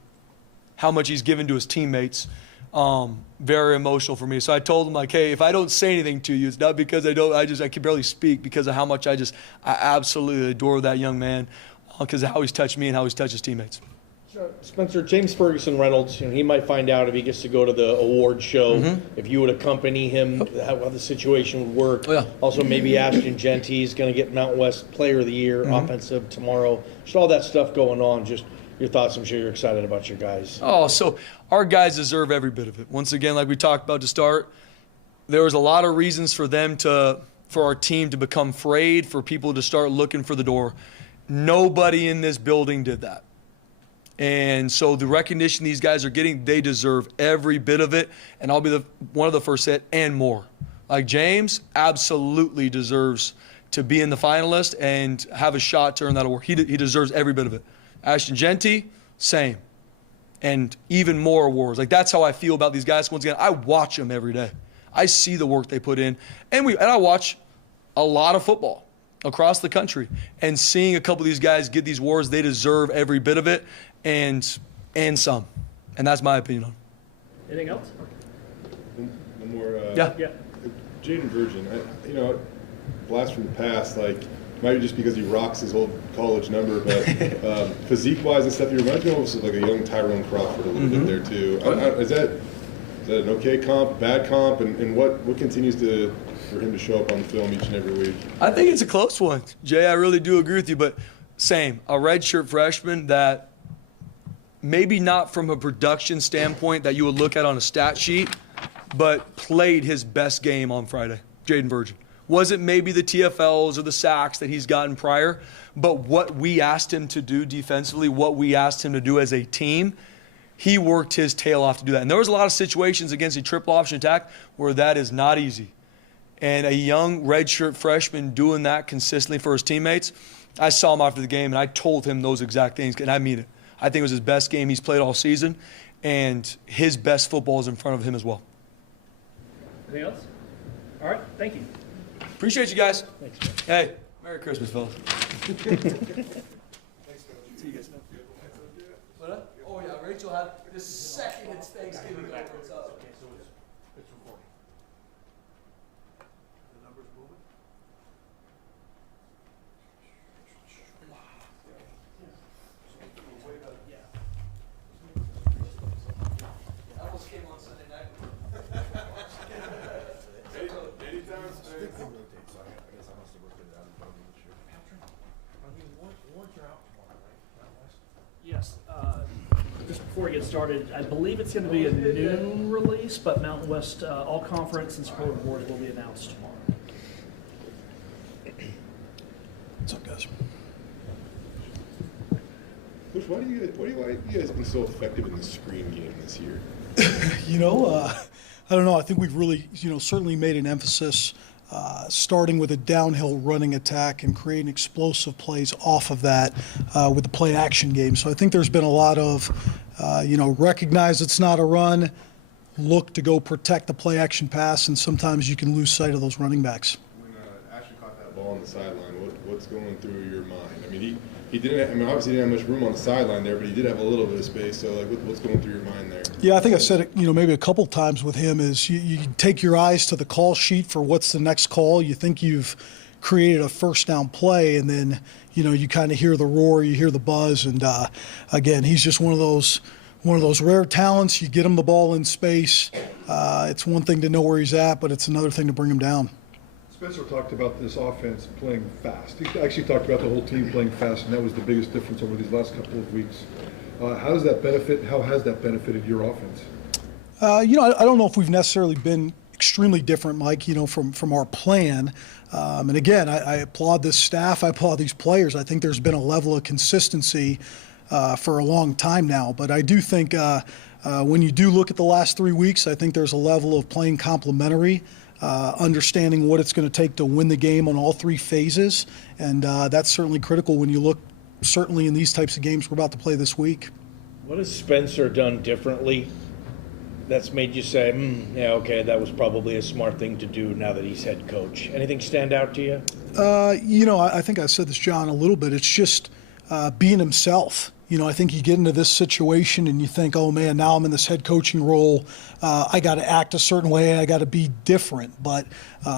how much he's given to his teammates. Very emotional for me. So I told him, like, hey, if I don't say anything to you, it's not because I can barely speak because of how much I absolutely adore that young man because of how he's touched me and how he's touched his teammates. Spencer, James Ferguson Reynolds, he might find out if he gets to go to the award show, if you would accompany him, how the situation would work. Oh, yeah. Also, maybe Ashton Genty's going to get Mountain West Player of the Year, offensive tomorrow. Just all that stuff going on. Just your thoughts. I'm sure you're excited about your guys. Oh, so our guys deserve every bit of it. Once again, like we talked about to start, there was a lot of reasons for our team to become frayed, for people to start looking for the door. Nobody in this building did that. And so the recognition these guys are getting, they deserve every bit of it. And I'll be one of the first set and more. Like James absolutely deserves to be in the finalist and have a shot to earn that award. He deserves every bit of it. Ashton Genty, same. And even more awards. Like that's how I feel about these guys. Once again, I watch them every day. I see the work they put in. And I watch a lot of football across the country. And seeing a couple of these guys get these awards, they deserve every bit of it. And some. And that's my opinion on it. Anything else? One more. Yeah. Jaden Virgin, blast from the past, like might be just because he rocks his old college number, but physique-wise and stuff, he reminds me almost of like a young Tyrone Crawford a little bit there too. Is that an okay comp, bad comp, and what continues for him to show up on the film each and every week? I think it's a close one, Jay. I really do agree with you, but same, a redshirt freshman that maybe not from a production standpoint that you would look at on a stat sheet, but played his best game on Friday, Jaden Virgin. Wasn't maybe the TFLs or the sacks that he's gotten prior, but what we asked him to do defensively, what we asked him to do as a team, he worked his tail off to do that. And there was a lot of situations against a triple option attack where that is not easy. And a young redshirt freshman doing that consistently for his teammates, I saw him after the game and I told him those exact things, and I mean it. I think it was his best game he's played all season, and his best football is in front of him as well. Anything else? All right, thank you. Appreciate you guys. Thanks, man. Hey, Merry Christmas, fellas. Thanks, Coach. See you guys now. What? Oh, yeah, Rachel had the second it's Thanksgiving over. It's up. Okay, so it's recording. The number's moving? I almost came on Sunday night. Yes. Just before we get started, I believe it's going to be a noon release, but Mountain West All-Conference and Support Awards will be announced tomorrow. What's up, guys? Bush, why do you guys been so effective in the screen game this year? I don't know. I think we've really, certainly made an emphasis starting with a downhill running attack and creating explosive plays off of that with the play action game. So I think there's been a lot of, recognize it's not a run, look to go protect the play action pass, and sometimes you can lose sight of those running backs. When Asher caught that ball on the sideline, what's going through your mind? I mean, he didn't. I mean, obviously he didn't have much room on the sideline there, but he did have a little bit of space. So, like, what's going through your mind there? Yeah, I think I said it, maybe a couple times with him is you take your eyes to the call sheet for what's the next call. You think you've created a first down play, and then, you kind of hear the roar, you hear the buzz, and again, he's just one of those rare talents. You get him the ball in space. It's one thing to know where he's at, but it's another thing to bring him down. Spencer talked about this offense playing fast. He actually talked about the whole team playing fast, and that was the biggest difference over these last couple of weeks. How has that benefited your offense? I don't know if we've necessarily been extremely different, Mike, from our plan. And again, I applaud this staff. I applaud these players. I think there's been a level of consistency for a long time now. But I do think when you do look at the last 3 weeks, I think there's a level of playing complementary, understanding what it's going to take to win the game on all three phases. And that's certainly critical when you look, certainly in these types of games we're about to play this week. What has Spencer done differently that's made you say, yeah, okay, that was probably a smart thing to do now that he's head coach? Anything stand out to you? I think I said this, John, a little bit. It's just being himself. I think you get into this situation and you think, oh, man, now I'm in this head coaching role. I got to act a certain way. I got to be different. But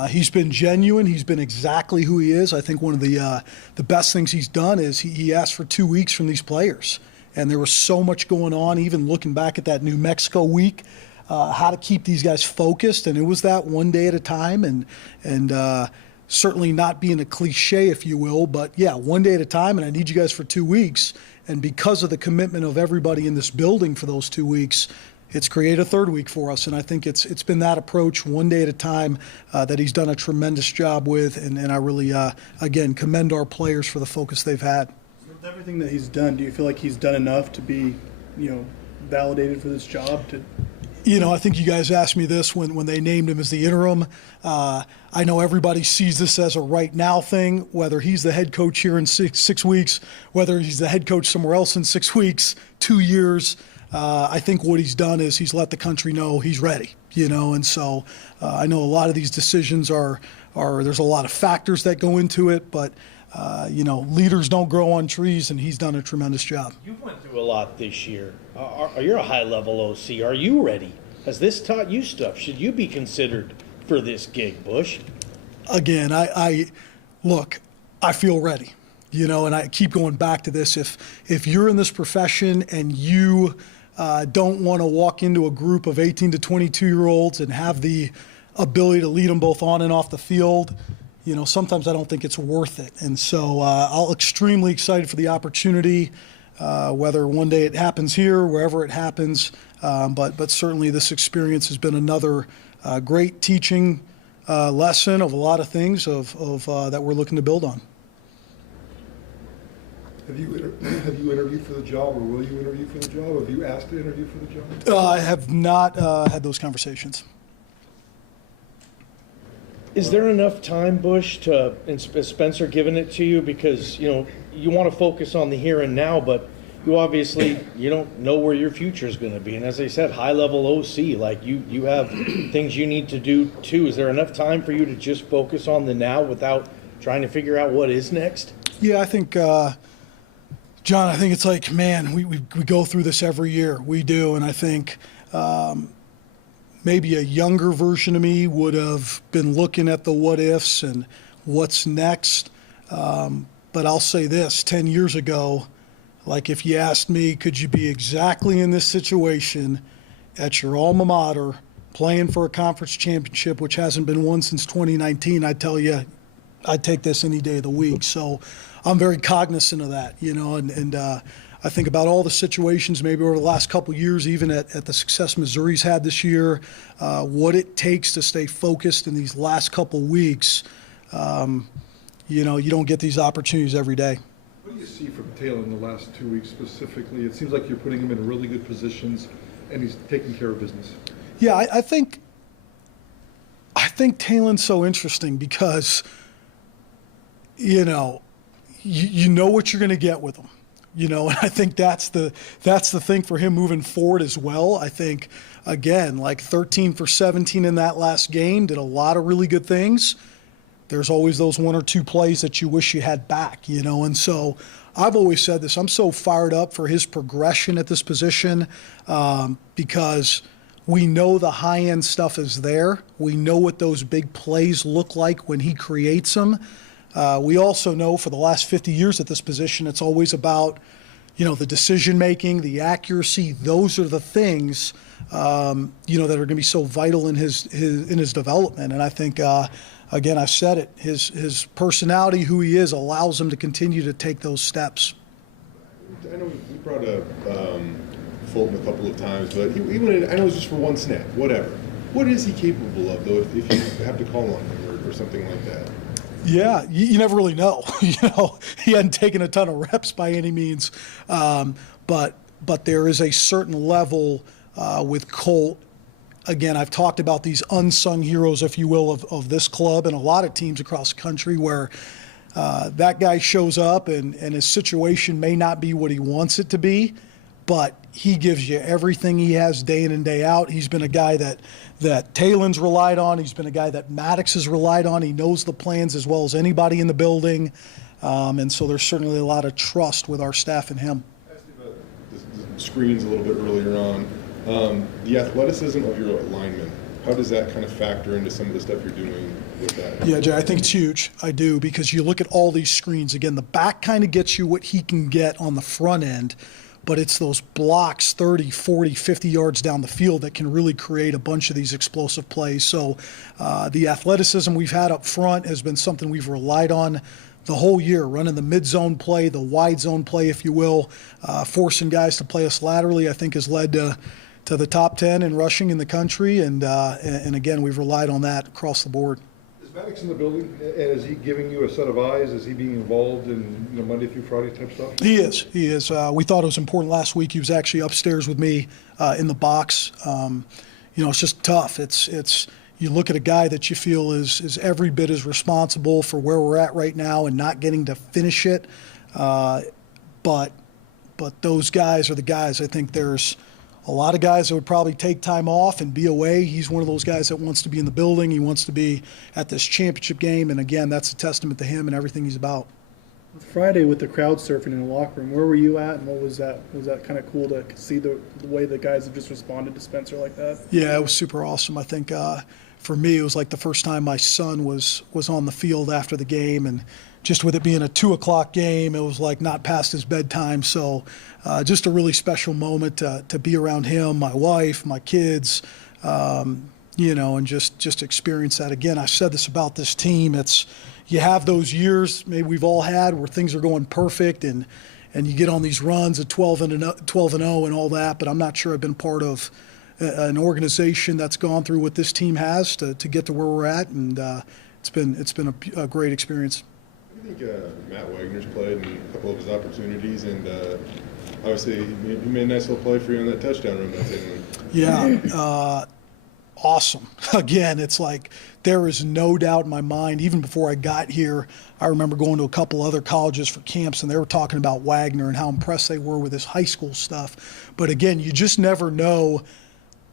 he's been genuine. He's been exactly who he is. I think one of the best things he's done is he asked for 2 weeks from these players. And there was so much going on, even looking back at that New Mexico week, how to keep these guys focused. And it was that one day at a time. And certainly not being a cliche, if you will, but, yeah, one day at a time. And I need you guys for 2 weeks. And because of the commitment of everybody in this building for those 2 weeks, it's created a third week for us. And I think it's been that approach, one day at a time, that he's done a tremendous job with. And I really, again, commend our players for the focus they've had. With everything that he's done, do you feel like he's done enough to be, validated for this job? I think you guys asked me this when they named him as the interim. I know everybody sees this as a right now thing, whether he's the head coach here in six weeks, whether he's the head coach somewhere else in 6 weeks, 2 years. I think what he's done is he's let the country know he's ready, and so I know a lot of these decisions are there's a lot of factors that go into it, but leaders don't grow on trees, and he's done a tremendous job. You've went through a lot this year. You're a high-level OC. Are you ready? Has this taught you stuff? Should you be considered for this gig, Bush? Again, I look, I feel ready. And I keep going back to this. If you're in this profession and you don't want to walk into a group of 18 to 22-year-olds and have the ability to lead them both on and off the field, sometimes I don't think it's worth it. And so I'm extremely excited for the opportunity, whether one day it happens here, wherever it happens. But certainly this experience has been another great teaching lesson of a lot of things that we're looking to build on. Have you interviewed for the job, or will you interview for the job? Have you asked to interview for the job? I have not had those conversations. Is there enough time, Bush, and Spencer giving it to you? Because, you want to focus on the here and now, but you obviously, you don't know where your future is going to be. And as I said, high-level OC, like you have things you need to do too. Is there enough time for you to just focus on the now without trying to figure out what is next? Yeah, I think, John, I think it's like, man, we go through this every year. We do. And I think maybe a younger version of me would have been looking at the what ifs and what's next. But I'll say this, 10 years ago, like if you asked me, could you be exactly in this situation at your alma mater playing for a conference championship, which hasn't been won since 2019, I'd tell you I'd take this any day of the week. So I'm very cognizant of that, and I think about all the situations maybe over the last couple of years, even at the success Missouri's had this year, what it takes to stay focused in these last couple of weeks. You don't get these opportunities every day. What do you see from Taylor in the last 2 weeks specifically? It seems like you're putting him in really good positions, and he's taking care of business. Yeah, I think Taylor's so interesting because, you know what you're going to get with him. And I think that's the thing for him moving forward as well. I think, again, like 13 for 17 in that last game, did a lot of really good things. There's always those one or two plays that you wish you had back, and so I've always said this. I'm so fired up for his progression at this position because we know the high-end stuff is there. We know what those big plays look like when he creates them. We also know for the last 50 years at this position, it's always about, the decision-making, the accuracy. Those are the things, that are going to be so vital in his development. And I think, again, I've said it, his personality, who he is, allows him to continue to take those steps. I know we brought up Fulton a couple of times, but he went in, I know it was just for one snap, whatever. What is he capable of, though, if you have to call on him or something like that? Yeah, you never really know. He hadn't taken a ton of reps by any means, but there is a certain level with Colt. Again, I've talked about these unsung heroes, if you will, of this club and a lot of teams across the country where that guy shows up and his situation may not be what he wants it to be, but he gives you everything he has day in and day out. He's been a guy that Taylon's relied on. He's been a guy that Maddox has relied on. He knows the plans as well as anybody in the building. And so there's certainly a lot of trust with our staff and him. I asked you about the screens a little bit earlier on. The athleticism of your linemen, how does that kind of factor into some of the stuff you're doing with that? Yeah, Jay, I think it's huge. I do, because you look at all these screens. Again, the back kind of gets you what he can get on the front end, but it's those blocks 30, 40, 50 yards down the field that can really create a bunch of these explosive plays. So the athleticism we've had up front has been something we've relied on the whole year, running the mid-zone play, the wide zone play, if you will, forcing guys to play us laterally, I think has led to the top 10 in rushing in the country. And again, we've relied on that across the board. Is Maddox in the building, and is he giving you a set of eyes? Is he being involved in Monday through Friday type stuff? He is. We thought it was important last week. He was actually upstairs with me in the box. It's just tough. It's you look at a guy that you feel is every bit as responsible for where we're at right now and not getting to finish it. But those guys are the guys. I think there's a lot of guys that would probably take time off and be away. He's one of those guys that wants to be in the building. He wants to be at this championship game. And again, that's a testament to him and everything he's about. Friday with the crowd surfing in the locker room, where were you at, and what was that? Was that kind of cool to see the way the guys have just responded to Spencer like that? Yeah, it was super awesome. I think for me, it was like the first time my son was on the field after the game, and just with it being a 2 o'clock game, it was like not past his bedtime. So just a really special moment to be around him, my wife, my kids, and just experience that again. I said this about this team. You have those years maybe we've all had where things are going perfect and you get on these runs at 12-0 and all that, but I'm not sure I've been part of an organization that's gone through what this team has to get to where we're at, and it's been a great experience. I think Matt Wagner's played in a couple of his opportunities, and obviously he made a nice little play for you on that touchdown run. Yeah, awesome. Again, it's like there is no doubt in my mind, even before I got here, I remember going to a couple other colleges for camps, and they were talking about Wagner and how impressed they were with his high school stuff. But again, you just never know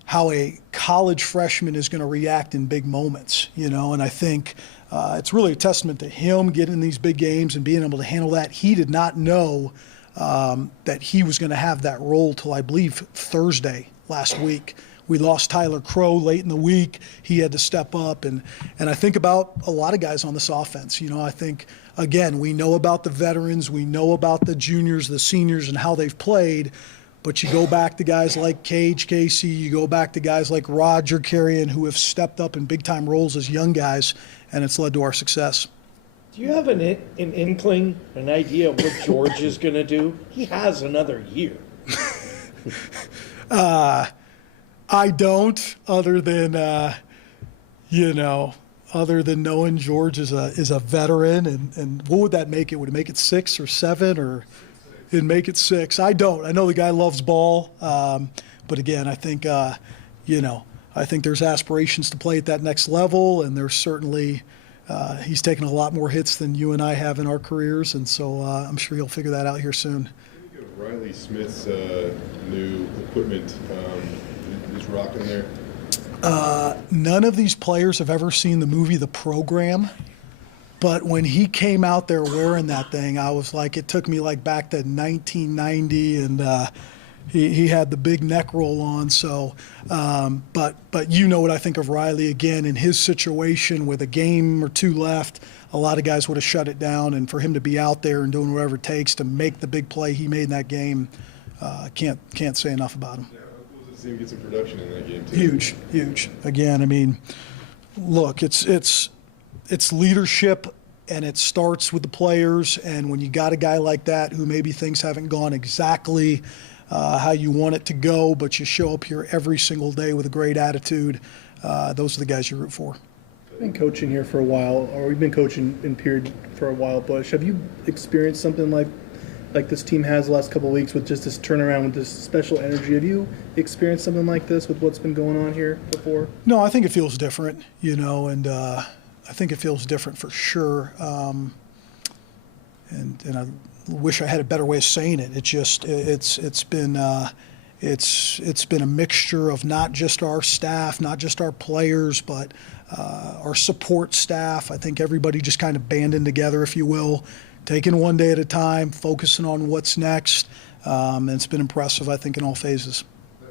how a college freshman is going to react in big moments, and I think it's really a testament to him getting these big games and being able to handle that. He did not know that he was going to have that role till I believe Thursday last week. We lost Tyler Crow late in the week. He had to step up, and I think about a lot of guys on this offense. I think, again, we know about the veterans, we know about the juniors, the seniors, and how they've played. But you go back to guys like Cage Casey, you go back to guys like Roger Carrion, who have stepped up in big-time roles as young guys, and it's led to our success. Do you have an inkling, an idea of what George is going to do? He has another year. I don't, other than knowing George is a veteran, and what would that make it? Would it make it 6 or 7, or it'd make it 6? I don't. I know the guy loves ball, but again, I think I think there's aspirations to play at that next level, and there's certainly he's taken a lot more hits than you and I have in our careers, and so I'm sure he'll figure that out here soon. Riley Smith's new equipment is rocking there. None of these players have ever seen the movie The Program, but when he came out there wearing that thing, I was like, it took me like back to 1990, and he had the big neck roll on. So, but what I think of Riley again in his situation with a game or two left. A lot of guys would have shut it down, and for him to be out there and doing whatever it takes to make the big play he made in that game, can't say enough about him. Yeah, cool to see him get some production in that game too. Huge. Again, I mean, look, it's leadership, and it starts with the players. And when you got a guy like that who maybe things haven't gone exactly how you want it to go, but you show up here every single day with a great attitude, those are the guys you root for. I've been coaching here for a while, or we've been coaching in Period for a while, Bush. Have you experienced something like this team has the last couple of weeks with just this turnaround, with this special energy? Have you experienced something like this with what's been going on here before? No, I think it feels different, and I think it feels different for sure. And I wish I had a better way of saying it. It's been a mixture of not just our staff, not just our players, but our support staff. I think everybody just kind of banding together, if you will, taking one day at a time, focusing on what's next. And it's been impressive, I think, in all phases. I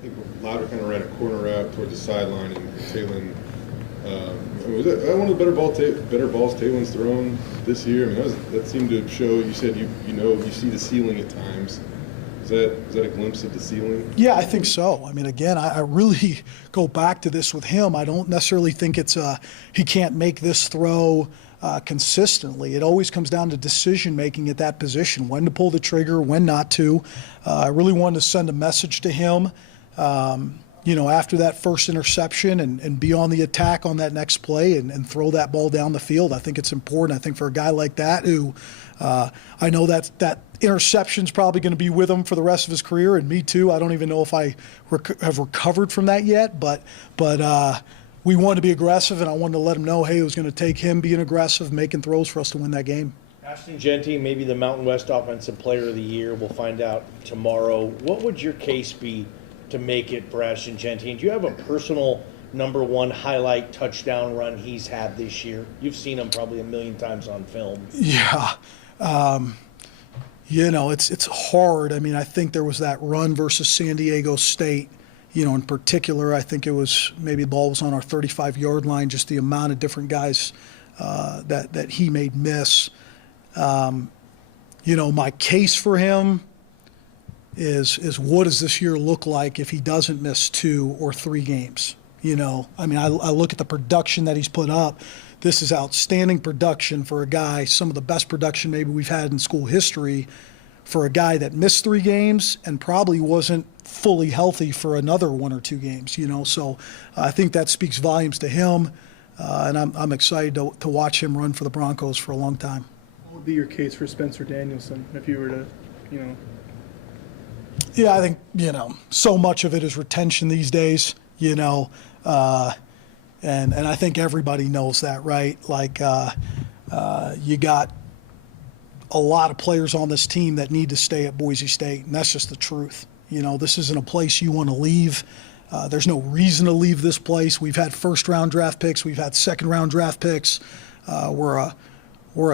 think Louder kind of ran a corner route towards the sideline, and Talon was that one of the better balls Talon's thrown this year? I mean, that seemed to show. You said you see the ceiling at times. Is that a glimpse of the ceiling? Yeah, I think so. I mean, again, I really go back to this with him. I don't necessarily think it's he can't make this throw consistently. It always comes down to decision making at that position, when to pull the trigger, when not to. I really wanted to send a message to him, after that first interception, and be on the attack on that next play and throw that ball down the field. I think it's important. I think for a guy like that who I know that interception's probably going to be with him for the rest of his career, and me too. I don't even know if I have recovered from that yet, but we wanted to be aggressive, and I wanted to let him know, hey, it was going to take him being aggressive, making throws for us to win that game. Ashton Jeanty, maybe the Mountain West Offensive Player of the Year. We'll find out tomorrow. What would your case be to make it for Ashton Jeanty? And do you have a personal number one highlight touchdown run he's had this year? You've seen him probably a million times on film. Yeah. It's hard. I mean, I think there was that run versus San Diego State, In particular, I think it was maybe the ball was on our 35-yard line, just the amount of different guys that he made miss. My case for him is what does this year look like if he doesn't miss 2 or 3 games? I look at the production that he's put up. This is outstanding production for a guy, some of the best production maybe we've had in school history, for a guy that missed 3 games and probably wasn't fully healthy for another 1 or 2 games, So I think that speaks volumes to him, and I'm excited to watch him run for the Broncos for a long time. What would be your case for Spencer Danielson if you were to, Yeah, I think, so much of it is retention these days, and I think everybody knows that, right? Like, you got a lot of players on this team that need to stay at Boise State, and that's just the truth. This isn't a place you want to leave. There's no reason to leave this place. We've had first-round draft picks. We've had second-round draft picks. We're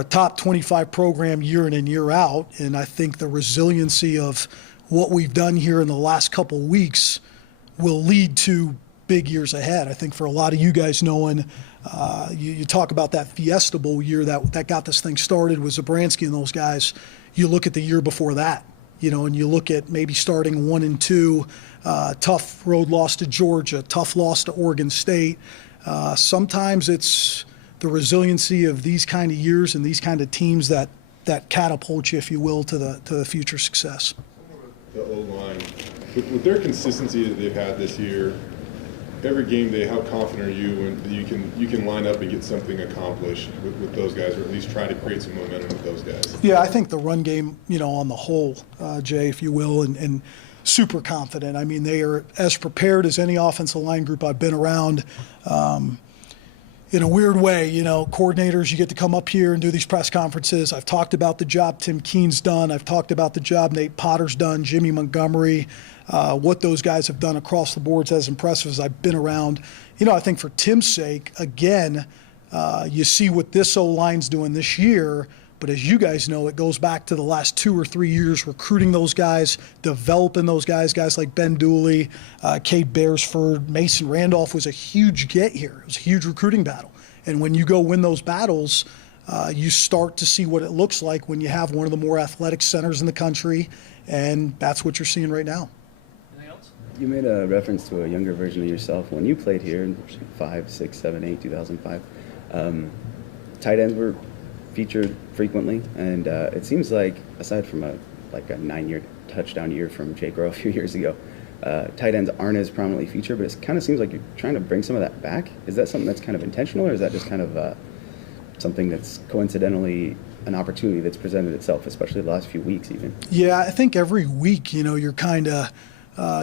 a top 25 program year in and year out, and I think the resiliency of what we've done here in the last couple weeks will lead to big years ahead. I think for a lot of you guys knowing, you talk about that Fiesta Bowl year that got this thing started with Zabransky and those guys. You look at the year before that, and you look at maybe starting 1-2, tough road loss to Georgia, tough loss to Oregon State. Sometimes it's the resiliency of these kind of years and these kind of teams that catapult you, if you will, to the future success. The O-line, with their consistency that they've had this year, every game day, how confident are you when you can line up and get something accomplished with those guys, or at least try to create some momentum with those guys? Yeah, I think the run game, on the whole, Jay, if you will, and super confident. I mean, they are as prepared as any offensive line group I've been around. In a weird way, coordinators, you get to come up here and do these press conferences. I've talked about the job Tim Keene's done. I've talked about the job Nate Potter's done, Jimmy Montgomery, what those guys have done across the boards as impressive as I've been around. I think for Tim's sake, again, you see what this O-line's doing this year, but as you guys know, it goes back to the last 2 or 3 years recruiting those guys, developing those guys like Ben Dooley, Cade Beresford, Mason Randolph was a huge get here. It was a huge recruiting battle. And when you go win those battles, you start to see what it looks like when you have one of the more athletic centers in the country, and that's what you're seeing right now. Anything else? You made a reference to a younger version of yourself when you played here in 5, 6, 7, 8, 2005. Tight ends were featured frequently, and it seems like, aside from a 9-year touchdown year from Jake Rowe a few years ago, tight ends aren't as prominently featured, but it kind of seems like you're trying to bring some of that back. Is that something that's kind of intentional, or is that just kind of something that's coincidentally an opportunity that's presented itself, especially the last few weeks even? Yeah, I think every week, you're kind of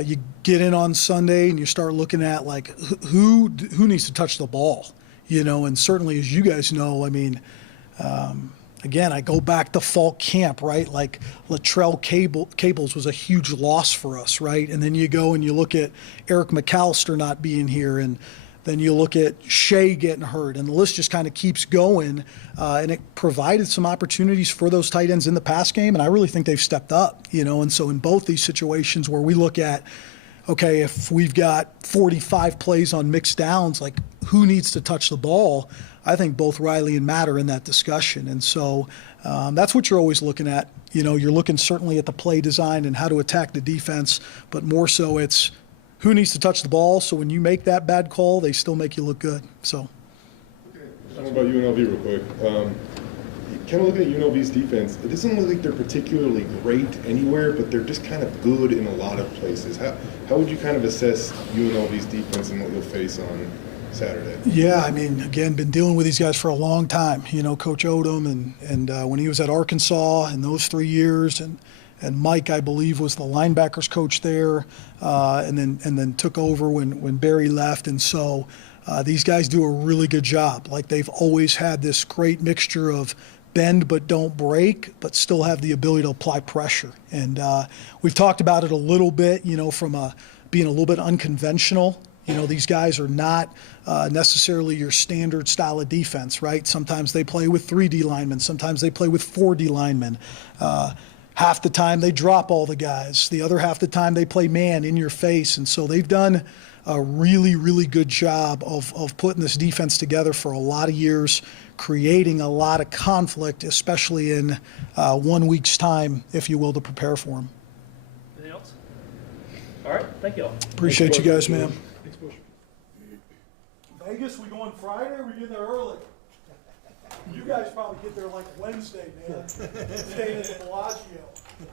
you get in on Sunday and you start looking at who needs to touch the ball, and certainly, as you guys know, I mean, again, I go back to fall camp, right? Like Latrell Cables was a huge loss for us, right? And then you go and you look at Eric McAllister not being here, and then you look at Shea getting hurt, and the list just kind of keeps going. And it provided some opportunities for those tight ends in the pass game, and I really think they've stepped up, And so in both these situations where we look at, okay, if we've got 45 plays on mixed downs, who needs to touch the ball? I think both Riley and Matt are in that discussion. And so that's what you're always looking at. You're looking certainly at the play design and how to attack the defense, but more so it's who needs to touch the ball. So when you make that bad call, they still make you look good. So. Okay. Talking about UNLV real quick. Kind of looking at UNLV's defense, it doesn't look like they're particularly great anywhere, but they're just kind of good in a lot of places. How would you kind of assess UNLV's defense and what you'll face on Saturday? Yeah, I mean, again, been dealing with these guys for a long time. Coach Odom and when he was at Arkansas in those 3 years, and Mike, I believe, was the linebackers coach there, and then took over when Barry left. And so these guys do a really good job. They've always had this great mixture of bend but don't break, but still have the ability to apply pressure. And we've talked about it a little bit, from being a little bit unconventional. These guys are not necessarily your standard style of defense, right? Sometimes they play with 3 D linemen. Sometimes they play with 4 D linemen. half the time they drop all the guys. The other half the time they play man in your face. And so they've done a really, really good job of putting this defense together for a lot of years, creating a lot of conflict, especially in 1 week's time, if you will, to prepare for them. Anything else? All right, thank you all. Appreciate you guys, man. Thanks, Bush. Vegas, we going Friday or we get there early? You guys probably get there like Wednesday, man. Staying at the Bellagio. Yeah.